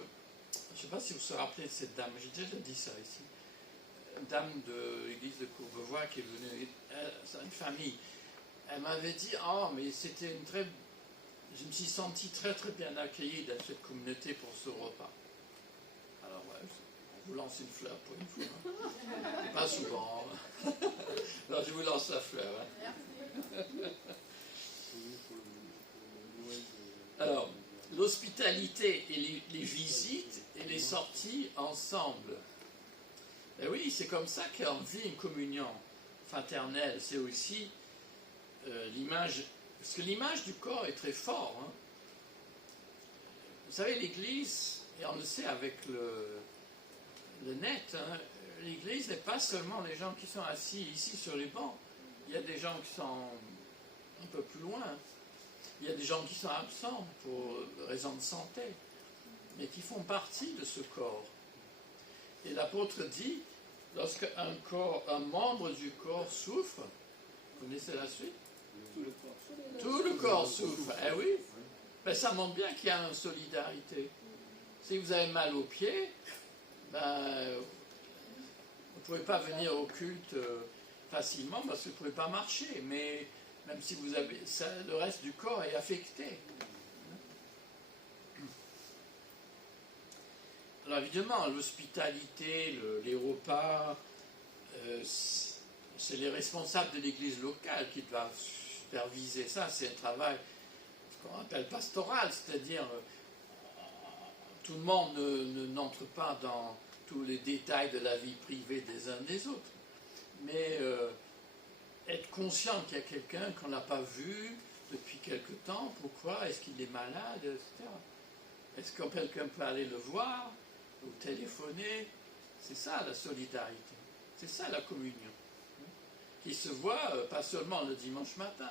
je ne sais pas si vous vous rappelez de cette dame, j'ai déjà dit ça ici. Une dame de l'église de Courbevoie qui est venue, c'est une famille, elle m'avait dit, mais c'était je me suis senti très très bien accueilli dans cette communauté pour ce repas. Alors on vous lance une fleur pour une fois. Pas souvent. Alors je vous lance la fleur. Alors, l'hospitalité et les visites et les sorties ensemble. Et oui, c'est comme ça qu'on vit une communion fraternelle. C'est aussi l'image, parce que l'image du corps est très forte. Vous savez, l'Église, et on le sait avec le net, l'Église n'est pas seulement les gens qui sont assis ici sur les bancs. Il y a des gens qui sont un peu plus loin. Il y a des gens qui sont absents pour raisons de santé, mais qui font partie de ce corps. Et l'apôtre dit, lorsque un membre du corps souffre, vous connaissez la suite? Tout le corps souffre. Eh oui. Ben, ça montre bien qu'il y a une solidarité. Si vous avez mal aux pieds, ben, vous ne pouvez pas venir au culte facilement parce que vous ne pouvez pas marcher. Mais même si vous avez ça, le reste du corps est affecté. Alors évidemment, l'hospitalité, les repas, c'est les responsables de l'église locale qui doivent superviser ça. C'est un travail, ce qu'on appelle pastoral, c'est-à-dire tout le monde n'entre pas dans tous les détails de la vie privée des uns des autres. Mais être conscient qu'il y a quelqu'un qu'on n'a pas vu depuis quelque temps, pourquoi, est-ce qu'il est malade, etc. Est-ce que quelqu'un peut aller le voir ou téléphoner? C'est ça la solidarité, c'est ça la communion, qui se voit pas seulement le dimanche matin.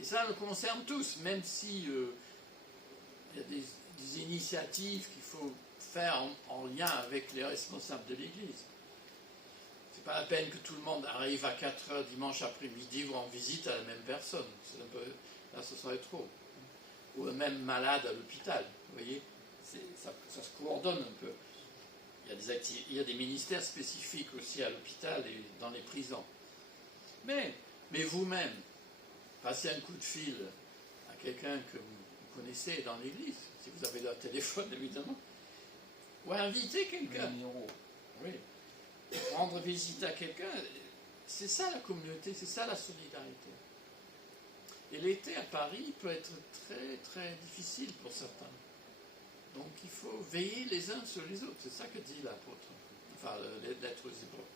Et ça nous concerne tous, même si il y a des initiatives qu'il faut faire en lien avec les responsables de l'Église. C'est pas la peine que tout le monde arrive à 4h dimanche après-midi ou en visite à la même personne. C'est un peu, là, ce serait trop. Ou le même malade à l'hôpital, vous voyez, ça se coordonne un peu. Il y a des ministères spécifiques aussi à l'hôpital et dans les prisons. Mais vous-même, passez un coup de fil à quelqu'un que vous connaissez dans l'église, si vous avez leur téléphone évidemment, ou inviter quelqu'un. Oui. Rendre visite à quelqu'un, c'est ça la communauté, c'est ça la solidarité. Et l'été à Paris peut être très très difficile pour certains. Donc il faut veiller les uns sur les autres, c'est ça que dit l'apôtre, enfin l'être aux Hébreux.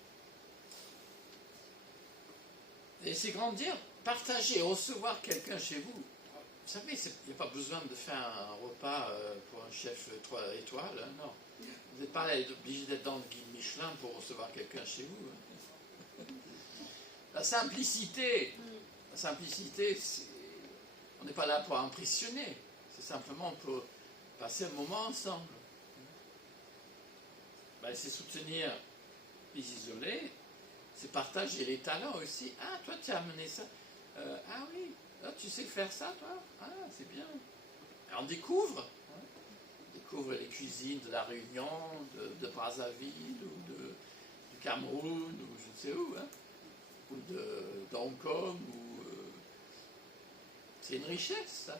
Et c'est grandir, partager, recevoir quelqu'un chez vous. Vous savez, il n'y a pas besoin de faire un repas pour un chef 3 étoiles, hein, non. Vous n'êtes pas obligé d'être dans le guide Michelin pour recevoir quelqu'un chez vous. Hein. La simplicité, on n'est pas là pour impressionner, c'est simplement pour passer un moment ensemble. Ben, c'est soutenir les isolés, c'est partager les talents aussi. Ah, toi tu as amené ça. Ah oui, là, tu sais faire ça toi? Ah, c'est bien. Et on découvre. On découvre les cuisines de la Réunion, de Brazzaville, ou du Cameroun, ou je ne sais où, hein, ou de Hong Kong, ou c'est une richesse, ça.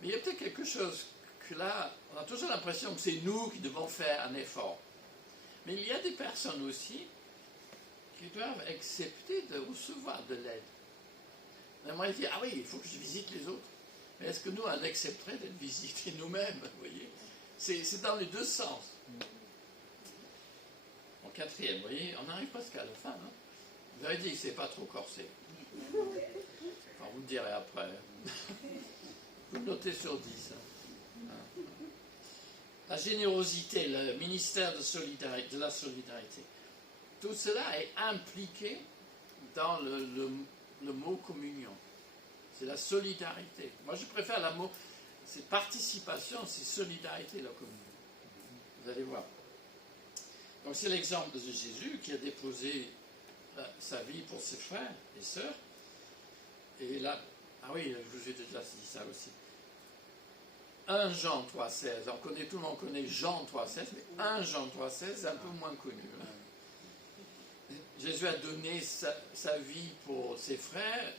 Mais il y a peut-être quelque chose que là, on a toujours l'impression que c'est nous qui devons faire un effort. Mais il y a des personnes aussi qui doivent accepter de recevoir de l'aide. On aimerait dire, ah oui, il faut que je visite les autres. Mais est-ce que nous, on accepterait d'être visités nous-mêmes, vous voyez? C'est dans les deux sens. En quatrième, vous voyez, on arrive presque à la fin. Hein? Vous avez dit que c'est pas trop corsé. Enfin, vous me direz après. Vous notez sur 10. Hein. La générosité, le ministère de la solidarité. Tout cela est impliqué dans le mot communion. C'est la solidarité. Moi, je préfère le mot, c'est participation, c'est solidarité, la communion. Vous allez voir. Donc, c'est l'exemple de Jésus qui a déposé sa vie pour ses frères et sœurs. Et là, ah oui, je vous ai déjà dit ça aussi. 1 Jean 3,16. Tout le monde connaît Jean 3,16, mais 1 Jean 3,16, c'est un peu moins connu. Hein. Jésus a donné sa vie pour ses frères,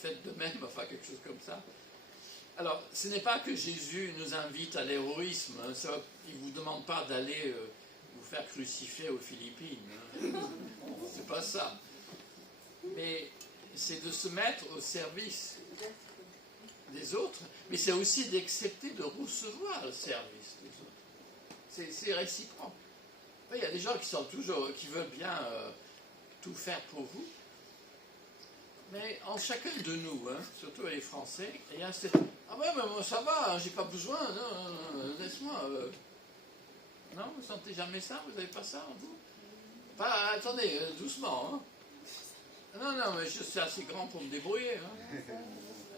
faites de même, enfin quelque chose comme ça. Alors, ce n'est pas que Jésus nous invite à l'héroïsme, hein, il ne vous demande pas d'aller vous faire crucifier aux Philippines. Hein. C'est pas ça. Mais c'est de se mettre au service des autres, mais c'est aussi d'accepter de recevoir le service des autres. C'est réciproque. Il y a des gens qui veulent bien tout faire pour vous, mais en chacun de nous, hein, surtout les Français, il y a cette... Ah ouais, mais moi ça va, hein, j'ai pas besoin, non, laisse-moi. Non, vous sentez jamais ça? Vous n'avez pas ça, vous? Pas, attendez, doucement. Hein. Non, mais je suis assez grand pour me débrouiller. Hein.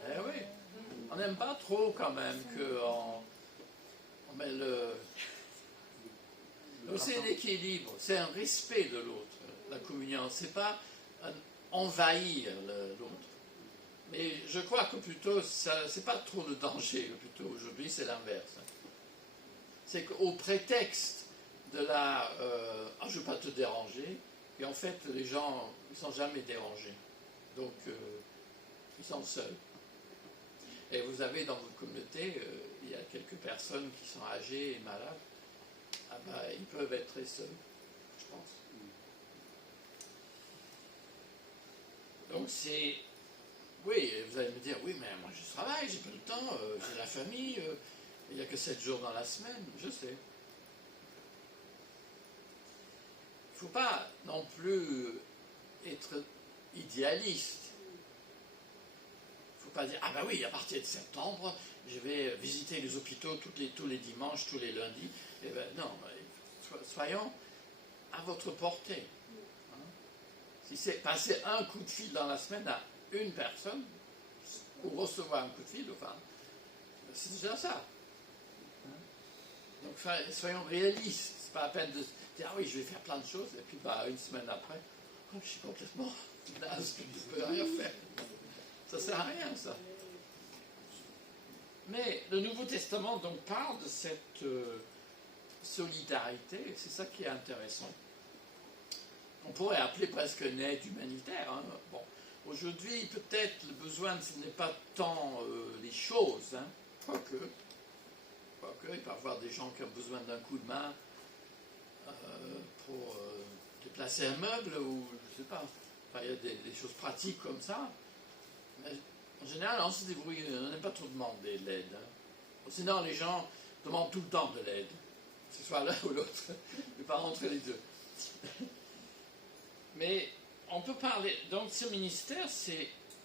Eh oui. On n'aime pas trop quand même qu'on met c'est un équilibre, c'est un respect de l'autre, la communion. C'est pas envahir l'autre, Mais je crois que plutôt, c'est pas trop le danger, plutôt aujourd'hui, c'est l'inverse. C'est qu'au prétexte de la ah, je ne veux pas te déranger, et en fait, les gens, ils ne sont jamais dérangés. Donc, ils sont seuls. Et vous avez dans votre communauté, il y a quelques personnes qui sont âgées et malades. Ah ben, ils peuvent être très seuls, je pense. Donc c'est... Oui, vous allez me dire, oui, mais moi je travaille, j'ai pas le temps, j'ai la famille, il n'y a que 7 jours dans la semaine, je sais. Il ne faut pas non plus être idéaliste. Il ne faut pas dire, ah ben oui, à partir de septembre, je vais visiter les hôpitaux tous les dimanches, tous les lundis. Eh ben, non, soyons à votre portée. Hein. Si c'est passer un coup de fil dans la semaine à une personne, ou recevoir un coup de fil, enfin, c'est déjà ça. Hein. Donc soyons réalistes. C'est pas la peine de dire, ah oui, je vais faire plein de choses, et puis bah, une semaine après, oh, je suis complètement naze, je ne peux rien faire. Ça ne sert à rien, ça. Mais le Nouveau Testament donc parle de cette solidarité, et c'est ça qui est intéressant. On pourrait appeler presque une aide humanitaire. Hein. Bon, aujourd'hui, peut-être le besoin, ce n'est pas tant les choses, hein. Quoique, il peut y avoir des gens qui ont besoin d'un coup de main pour déplacer un meuble, ou je ne sais pas. Enfin, il y a des choses pratiques comme ça. Mais en général, on se débrouille, on n'aime pas trop demander de l'aide. Hein. Sinon, les gens demandent tout le temps de l'aide. Que ce soit l'un ou l'autre. Mais pas entre les deux. Mais on peut parler, donc ce ministère,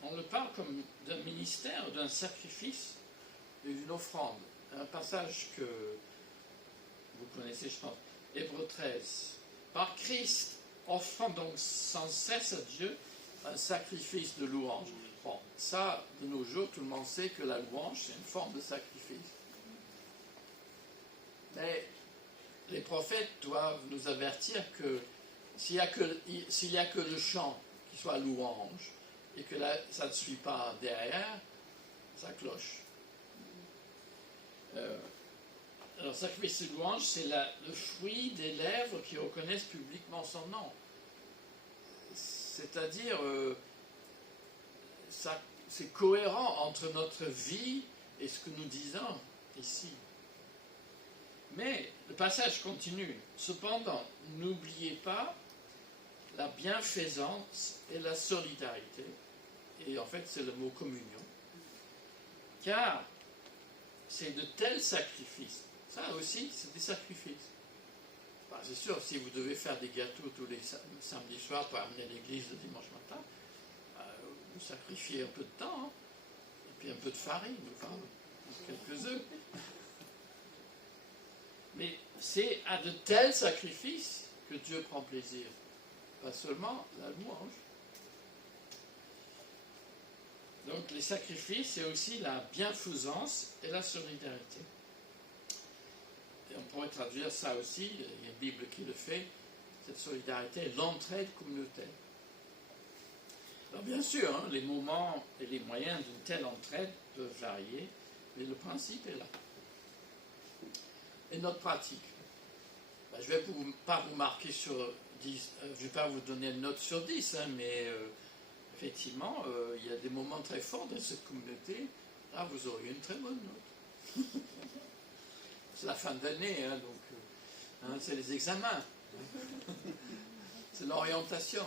on le parle comme d'un ministère, d'un sacrifice, d'une offrande. Un passage que vous connaissez, je pense, Hébreux 13. Par Christ, offrant donc sans cesse à Dieu un sacrifice de louange. Bon, ça, de nos jours, tout le monde sait que la louange, c'est une forme de sacrifice. Mais les prophètes doivent nous avertir que s'il n'y a que le chant qui soit louange, et que là, ça ne suit pas derrière, ça cloche. Alors, sacrifice de louange, c'est le fruit des lèvres qui reconnaissent publiquement son nom. C'est-à-dire, c'est cohérent entre notre vie et ce que nous disons ici. Mais le passage continue. Cependant, n'oubliez pas la bienfaisance et la solidarité. Et en fait, c'est le mot communion. Car c'est de tels sacrifices. Ça aussi, c'est des sacrifices. Bah, c'est sûr, si vous devez faire des gâteaux tous les samedis soirs pour amener à l'église le dimanche matin, vous sacrifiez un peu de temps, hein, et puis un peu de farine, enfin, quelques œufs. Mais c'est à de tels sacrifices que Dieu prend plaisir. Pas seulement la louange. Donc les sacrifices, c'est aussi la bienfaisance et la solidarité. Et on pourrait traduire ça aussi, il y a une Bible qui le fait, cette solidarité, l'entraide communautaire. Alors bien sûr, hein, les moments et les moyens d'une telle entraide peuvent varier, mais le principe est là. Et notre pratique. Ben, je ne vais pas vous marquer sur 10, je ne vais pas vous donner une note sur 10, hein, mais effectivement, il y a des moments très forts dans cette communauté. Là, vous auriez une très bonne note. C'est la fin d'année, hein, donc c'est les examens. C'est l'orientation.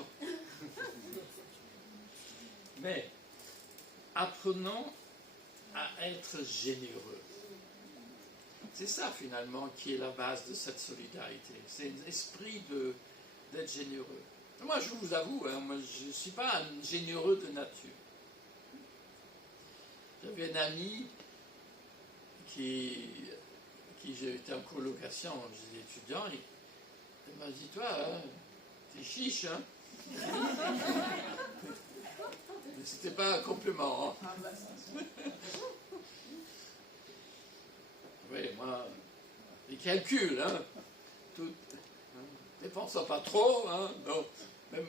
Mais apprenons à être généreux. C'est ça finalement qui est la base de cette solidarité. C'est un esprit d'être généreux. Et moi je vous avoue, hein, moi, je ne suis pas un généreux de nature. J'avais un ami qui j'étais en colocation, j'étais étudiant, il m'a dit, toi, hein, t'es chiche, hein. Mais c'était pas un compliment, hein. Oui, moi, les calculs, hein, tout, hein, dépensant pas trop, hein, non.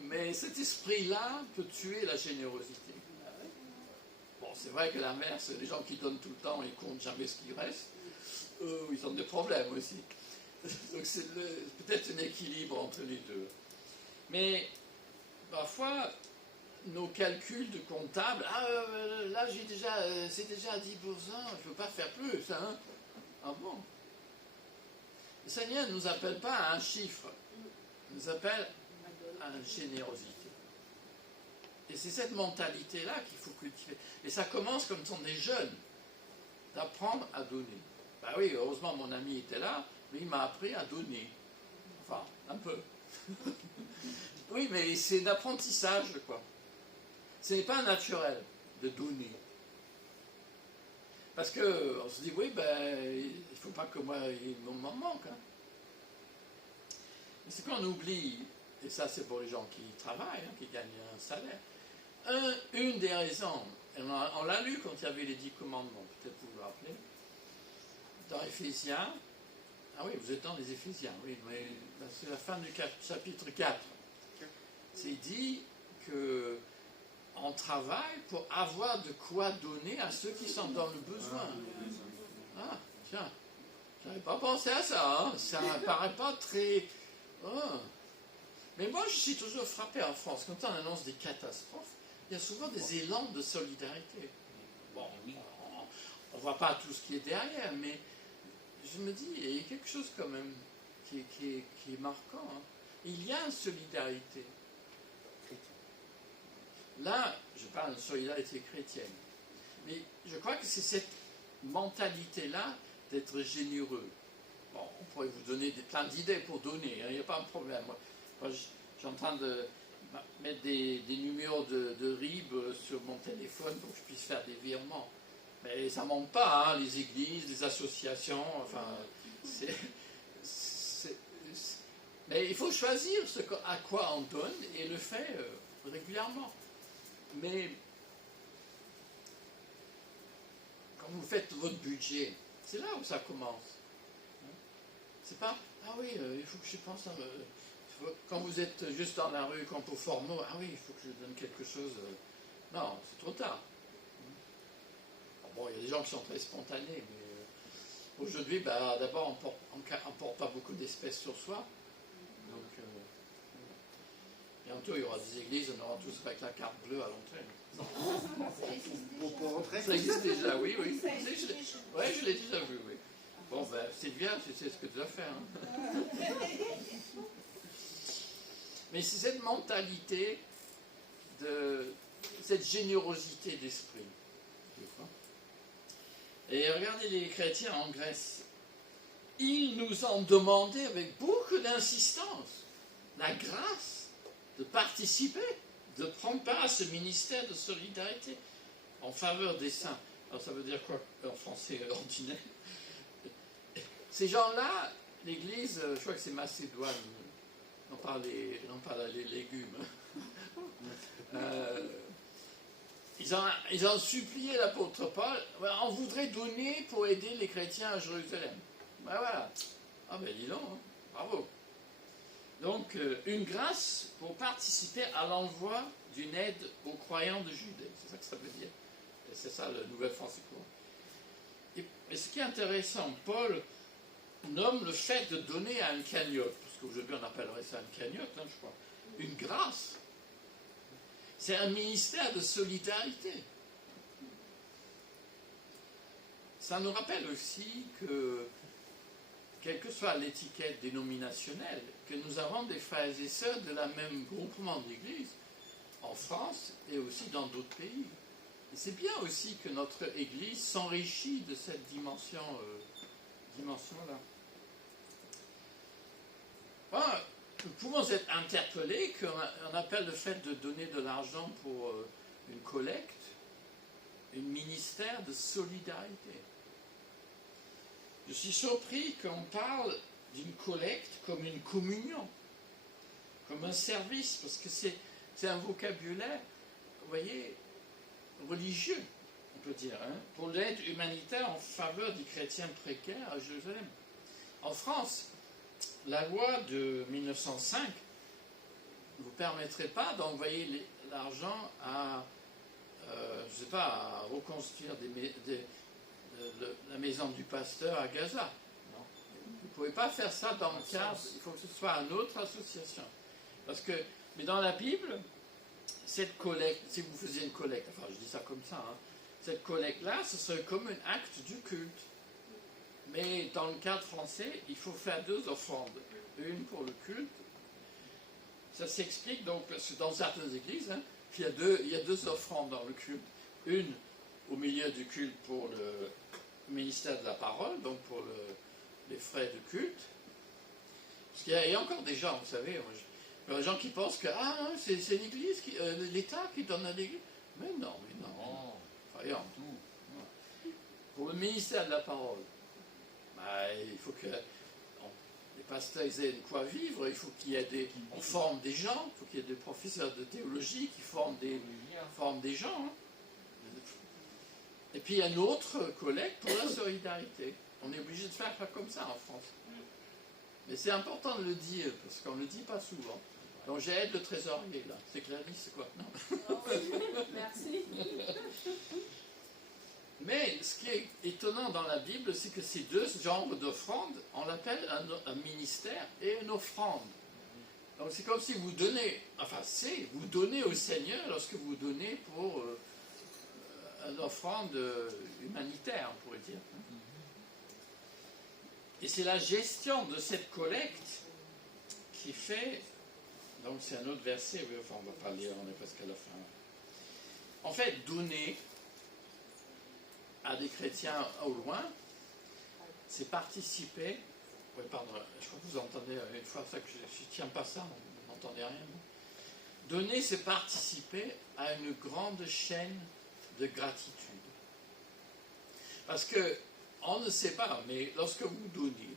Mais cet esprit-là peut tuer la générosité. c'est vrai que l'inverse, les gens qui donnent tout le temps et comptent jamais ce qui reste, ils ont des problèmes aussi. Donc c'est peut-être un équilibre entre les deux. Mais parfois, nos calculs de comptable, là c'est déjà à 10%, je ne peux pas faire plus. Hein? Ah bon? Le Seigneur ne nous appelle pas à un chiffre, il nous appelle à une générosité. Et c'est cette mentalité-là qu'il faut cultiver. Et ça commence quand on est jeune, d'apprendre à donner. Ben oui, heureusement mon ami était là, mais il m'a appris à donner. Enfin, un peu. Oui, mais c'est d'apprentissage, quoi. Ce n'est pas naturel de donner. Parce qu'on se dit, oui, il ne faut pas que moi, il m'en manque. Hein. Mais c'est qu'on oublie, et ça c'est pour les gens qui travaillent, qui gagnent un salaire, une des raisons, on l'a lu quand il y avait les 10 commandements, peut-être vous vous rappelez, dans Éphésiens, ah oui, vous êtes dans les Éphésiens, oui, mais c'est la fin du chapitre 4. C'est dit que on travaille pour avoir de quoi donner à ceux qui sont dans le besoin. Ah, tiens, j'avais pas pensé à ça, hein. Ça ne paraît pas très... Mais moi, je suis toujours frappé en France, quand on annonce des catastrophes, il y a souvent des élans de solidarité. Bon, on ne voit pas tout ce qui est derrière, mais je me dis, il y a quelque chose quand même qui est marquant. Hein. Il y a une solidarité. Là, je parle de solidarité chrétienne. Mais je crois que c'est cette mentalité-là d'être généreux. Bon, on pourrait vous donner plein d'idées pour donner, il n'y a pas de problème. Moi, je suis en train de mettre des numéros de RIB sur mon téléphone pour que je puisse faire des virements. Mais ça ne manque pas, hein, les églises, les associations, enfin... Mais il faut choisir à quoi on donne et le faire régulièrement. Mais quand vous faites votre budget, c'est là où ça commence. C'est pas, ah oui, il faut que je pense à... quand vous êtes juste dans la rue, quand au forno, ah oui, il faut que je donne quelque chose. Non, c'est trop tard. Bon, il y a des gens qui sont très spontanés, mais aujourd'hui, d'abord, on ne porte pas beaucoup d'espèces sur soi. Donc, bientôt, il y aura des églises, on aura tous avec la carte bleue à l'entrée. Pour rentrer. Ça existe déjà, oui. Oui, je l'ai déjà vu, oui. Bon, Sylvia, tu sais ce que tu dois faire. Hein. Mais c'est cette mentalité, cette générosité d'esprit. Et regardez les chrétiens en Grèce. Ils nous ont demandé avec beaucoup d'insistance la grâce de participer, de prendre part à ce ministère de solidarité en faveur des saints. Alors ça veut dire quoi en français ordinaire? Ces gens-là, l'Église, je crois que c'est Macédoine, non pas les légumes. Ils ont supplié l'apôtre Paul, on voudrait donner pour aider les chrétiens à Jérusalem. Ben voilà. Ah ben dis donc, hein. Bravo. Donc, une grâce pour participer à l'envoi d'une aide aux croyants de Judée. C'est ça que ça veut dire. Et c'est ça le Nouvel Français courant. Et ce qui est intéressant, Paul nomme le fait de donner à une cagnotte, parce qu'aujourd'hui on appellerait ça une cagnotte, hein, je crois, une grâce. C'est un ministère de solidarité. Ça nous rappelle aussi que, quelle que soit l'étiquette dénominationnelle, que nous avons des frères et sœurs de la même groupement d'église, en France et aussi dans d'autres pays. Et c'est bien aussi que notre église s'enrichit de cette dimension-là. Nous pouvons être interpellés qu'on appelle le fait de donner de l'argent pour une collecte, un ministère de solidarité. Je suis surpris qu'on parle d'une collecte comme une communion, comme un service, parce que c'est un vocabulaire, vous voyez, religieux, on peut dire, hein, pour l'aide humanitaire en faveur des chrétiens précaires à Jérusalem. En France, la loi de 1905 ne vous permettrait pas d'envoyer l'argent à, je sais pas, à reconstruire la maison du pasteur à Gaza. Non. Vous ne pouvez pas faire ça dans le cadre, il faut que ce soit une autre association. Mais dans la Bible, cette collecte, si vous faisiez une collecte, enfin je dis ça comme ça, hein, cette collecte-là, ce serait comme un acte du culte. Mais dans le cadre français, il faut faire 2 offrandes. Une pour le culte. Ça s'explique donc, parce que dans certaines églises, hein, il y a deux offrandes dans le culte. Une au milieu du culte pour le ministère de la parole, donc pour les frais de culte. Parce qu'il y a encore des gens, vous savez, il y a des gens qui pensent que c'est l'église, l'État qui donne à l'église. Mais non. Voyons. Pour le ministère de la parole, il faut que les pasteurs aient de quoi vivre, il faut qu'il y ait on forme des gens, il faut qu'il y ait des professeurs de théologie qui forment des gens. Hein. Et puis il y a une autre collecte pour la solidarité. On est obligé de faire comme ça en France. Mais c'est important de le dire, parce qu'on ne le dit pas souvent. Donc j'aide le trésorier là. C'est Clarisse, c'est quoi? Non. Merci. Mais ce qui est étonnant dans la Bible, c'est que ces 2 genres d'offrandes, on l'appelle un ministère et une offrande. Donc c'est comme si vous donnez, vous donnez au Seigneur lorsque vous donnez pour une offrande humanitaire, on pourrait dire. Et c'est la gestion de cette collecte qui fait, donc c'est un autre verset, on ne va pas lire, on est presque à la fin. En fait, donner à des chrétiens au loin, c'est participer. Oui, pardon, je crois que vous entendez une fois ça que je ne tiens pas ça, vous n'entendez rien. Non. Donner, c'est participer à une grande chaîne de gratitude. Parce que, on ne sait pas, mais lorsque vous donnez,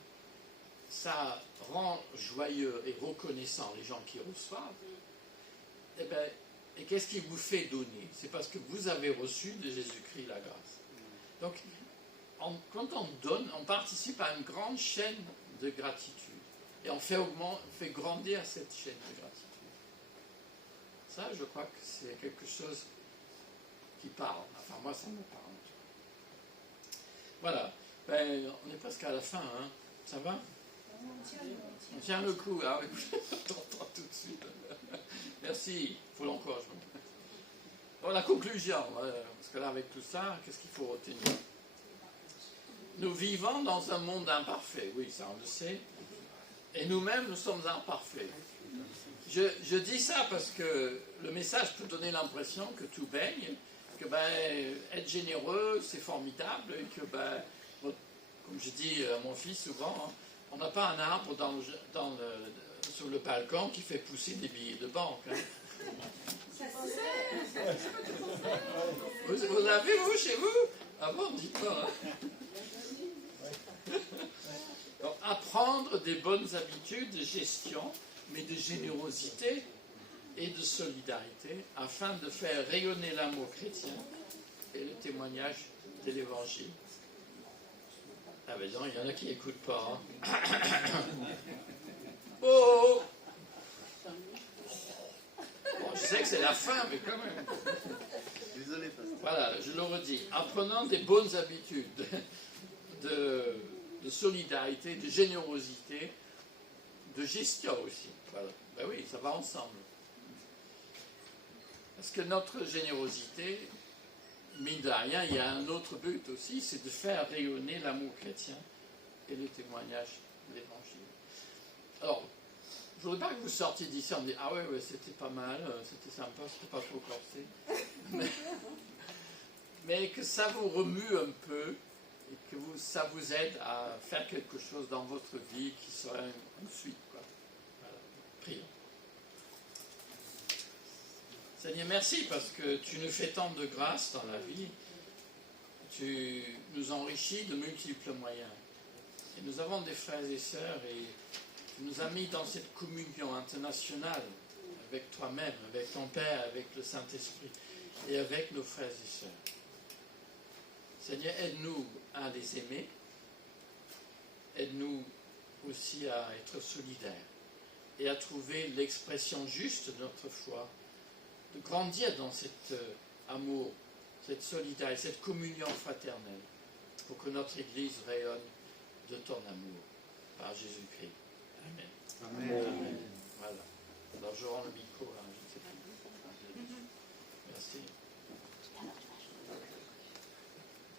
ça rend joyeux et reconnaissant les gens qui reçoivent. Et qu'est-ce qui vous fait donner? C'est parce que vous avez reçu de Jésus-Christ la grâce. Donc, quand on donne, on participe à une grande chaîne de gratitude. Et on fait grandir cette chaîne de gratitude. Ça, je crois que c'est quelque chose qui parle. Enfin, moi, ça me parle. Voilà. On est presque à la fin. Hein. Ça va? On tient le coup. Ah oui, t'entends tout de suite. Merci pour l'encouragement. Bon, la conclusion, parce que là, avec tout ça, qu'est-ce qu'il faut retenir? Nous vivons dans un monde imparfait, oui, ça on le sait, et nous-mêmes, nous sommes imparfaits. Je dis ça parce que le message peut donner l'impression que tout baigne, que être généreux, c'est formidable, et que, comme je dis à mon fils souvent, hein, on n'a pas un arbre sur le balcon qui fait pousser des billets de banque. Hein. Vous l'avez, vous, chez vous? Ah bon, dites-moi. Donc, apprendre des bonnes habitudes de gestion, mais de générosité et de solidarité, afin de faire rayonner l'amour chrétien et le témoignage de l'Évangile. Ah ben non, il y en a qui n'écoutent pas. Hein. Oh! Bon, je sais que c'est la fin, mais quand même. Désolé, pasteur. Voilà, je le redis. Apprenant des bonnes habitudes de solidarité, de générosité, de gestion aussi. Voilà. Ben oui, ça va ensemble. Parce que notre générosité, mine de rien, il y a un autre but aussi, c'est de faire rayonner l'amour chrétien et le témoignage de l'Évangile. Alors, je ne voudrais pas que vous sortiez d'ici en disant « Ah ouais, c'était pas mal, c'était sympa, c'était pas trop corsé. » Mais que ça vous remue un peu et que ça vous aide à faire quelque chose dans votre vie qui sera une suite. Quoi. Voilà. Prions. Seigneur, merci parce que tu nous fais tant de grâce dans la vie. Tu nous enrichis de multiples moyens. Et nous avons des frères et sœurs et tu nous as mis dans cette communion internationale avec toi-même, avec ton Père, avec le Saint-Esprit et avec nos frères et sœurs. Seigneur, aide-nous à les aimer. Aide-nous aussi à être solidaires et à trouver l'expression juste de notre foi, de grandir dans cet amour cette solidarité, cette communion fraternelle, pour que notre Église rayonne de ton amour par Jésus-Christ. Amen. Amen. Voilà. Alors je rends le micro à je ne sais plus. Merci.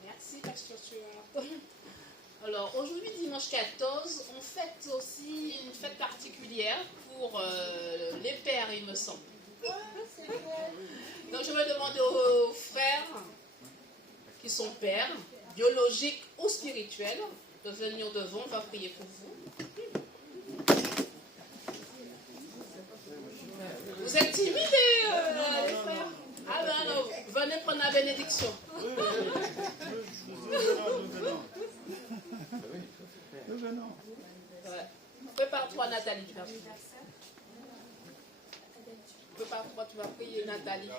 Merci, Pasteur Stuart. Alors, aujourd'hui, dimanche 14, on fête aussi une fête particulière pour les pères, il me semble. Donc, je vais demander aux frères qui sont pères, biologiques ou spirituels, de venir devant, on va prier pour vous. Vous êtes timidés, les frères? Ah ben non, venez prendre la bénédiction. Nous venons. Ouais. Prépare-toi, Nathalie, tu vas prier. Prépare-toi, tu vas prier, Nathalie.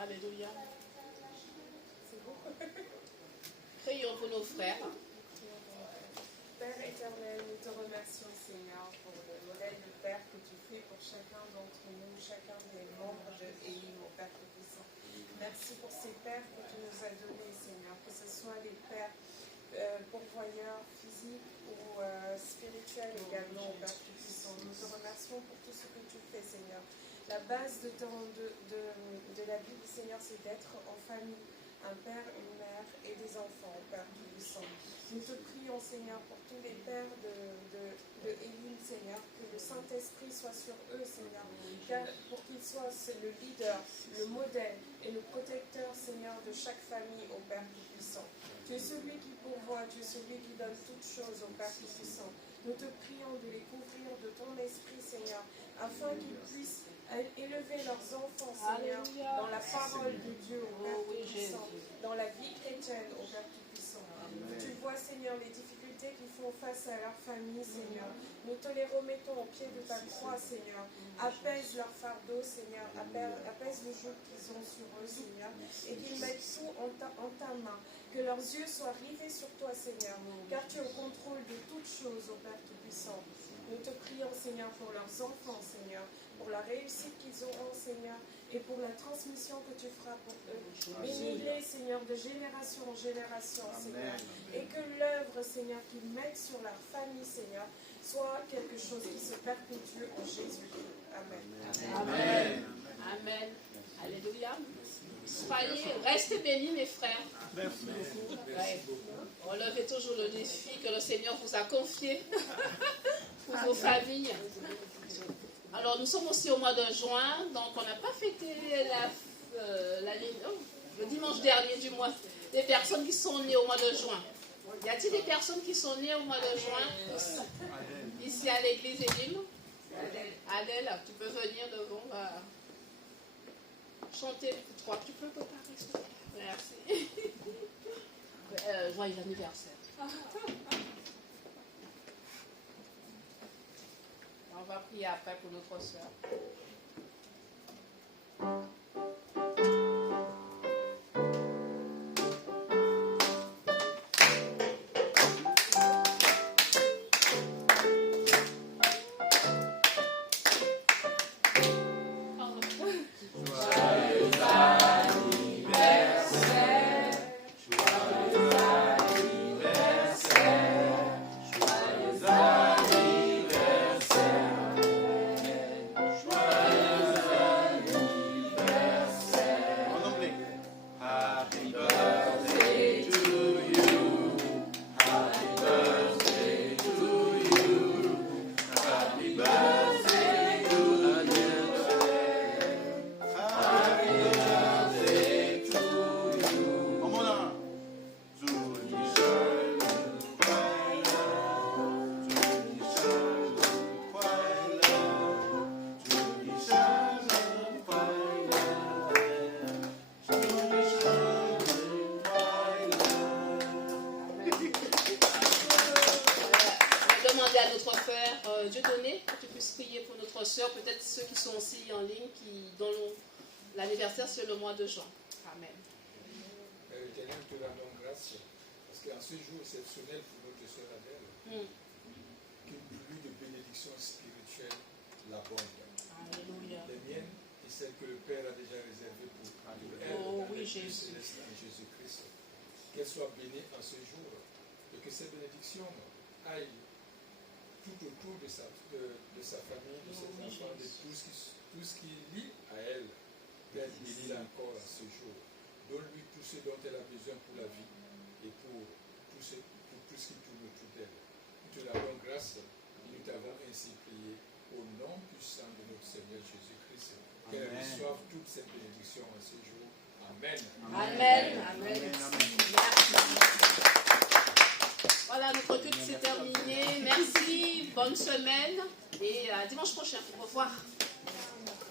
Alléluia. Prions pour nos frères. Père éternel, nous te remercions, Seigneur, pour le modèle de Père que tu fais pour chacun d'entre nous, chacun des membres de EI, mon Père Tout-Puissant. Merci pour ces pères que tu nous as donnés, Seigneur, que ce soit des pères pourvoyeurs physiques ou spirituels également, Père Tout-Puissant. Nous te remercions pour tout ce que tu fais, Seigneur. La base de la Bible, Seigneur, c'est d'être en famille, un père, une mère et des enfants, Père Tout-Puissant. Nous te prions, Seigneur, pour tous les pères de Éline, Seigneur, que le Saint-Esprit soit sur eux, Seigneur, pour qu'ils soient le leader, le modèle et le protecteur, Seigneur, de chaque famille, au Père Tout-Puissant. Tu es celui qui pourvoit, tu es celui qui donne toutes choses au Père Tout-Puissant. Nous te prions de les couvrir de ton esprit, Seigneur, afin qu'ils puissent élever leurs enfants, Seigneur, Alléluia. dans la parole de Dieu, au Père Oh oui, Tout-Puissant, Jésus. dans la vie chrétienne, au Père Tout-Puissant. Tu vois, Seigneur, les difficultés qu'ils font face à leur famille, Seigneur. Nous te les remettons au pied de ta croix, Seigneur. Apaise leur fardeau, Seigneur. Apaise le joug qu'ils ont sur eux, Seigneur. Et qu'ils mettent tout en ta main. Que leurs yeux soient rivés sur toi, Seigneur. Car tu es au contrôle de toutes choses, au Père Tout-Puissant. Nous te prions, Seigneur, pour leurs enfants, Seigneur. Pour la réussite qu'ils auront, Seigneur. Et pour la transmission que tu feras pour eux. Bénis-les, Seigneur, de génération en génération, Seigneur. Et que l'œuvre, Seigneur, qu'ils mettent sur leur famille, Seigneur, soit quelque chose qui se perpétue en Jésus-Christ. Amen. Amen. Amen. Alléluia. Soyez, restez bénis, mes frères. Merci beaucoup. Ouais. Relevez toujours le défi que le Seigneur vous a confié pour vos familles. Alors, nous sommes aussi au mois de juin, donc on n'a pas fêté le dimanche dernier du mois, des personnes qui sont nées au mois de juin. Y a-t-il des personnes qui sont nées au mois de juin ici à l'église Elim? Adèle, tu peux venir devant, chanter pour toi. Tu peux préparer ça. Merci. Joyeux anniversaire. On va prier après pour notre soeur. À notre frère Dieudonné, que tu puisses prier pour notre soeur, peut-être ceux qui sont aussi en ligne, dont l'anniversaire c'est le mois de juin. Amen. Éternel, te rendons grâce, parce qu'en ce jour exceptionnel pour notre soeur Adèle, que plus de bénédictions spirituelles l'abondent. celle que le Père a déjà réservée pour elle, Oh dans oui, les lieux Jésus. célestes en Jésus-Christ. Qu'elle soit bénie en ce jour et que ces bénédictions aillent tout autour de sa famille, de ses enfants, de tout ce qui lie à elle. Père, bénis-la encore à ce jour. Donne-lui tout ce dont elle a besoin pour la vie et pour tout ce qui tourne autour d'elle. Nous te rendons grâce et nous t'avons ainsi prié au nom puissant de notre Seigneur Jésus-Christ. Qu'elle reçoive toute cette bénédiction en ce jour. Amen. Amen. Amen. Voilà, notre culte s'est terminé. Merci, bonne semaine et à dimanche prochain. Au revoir.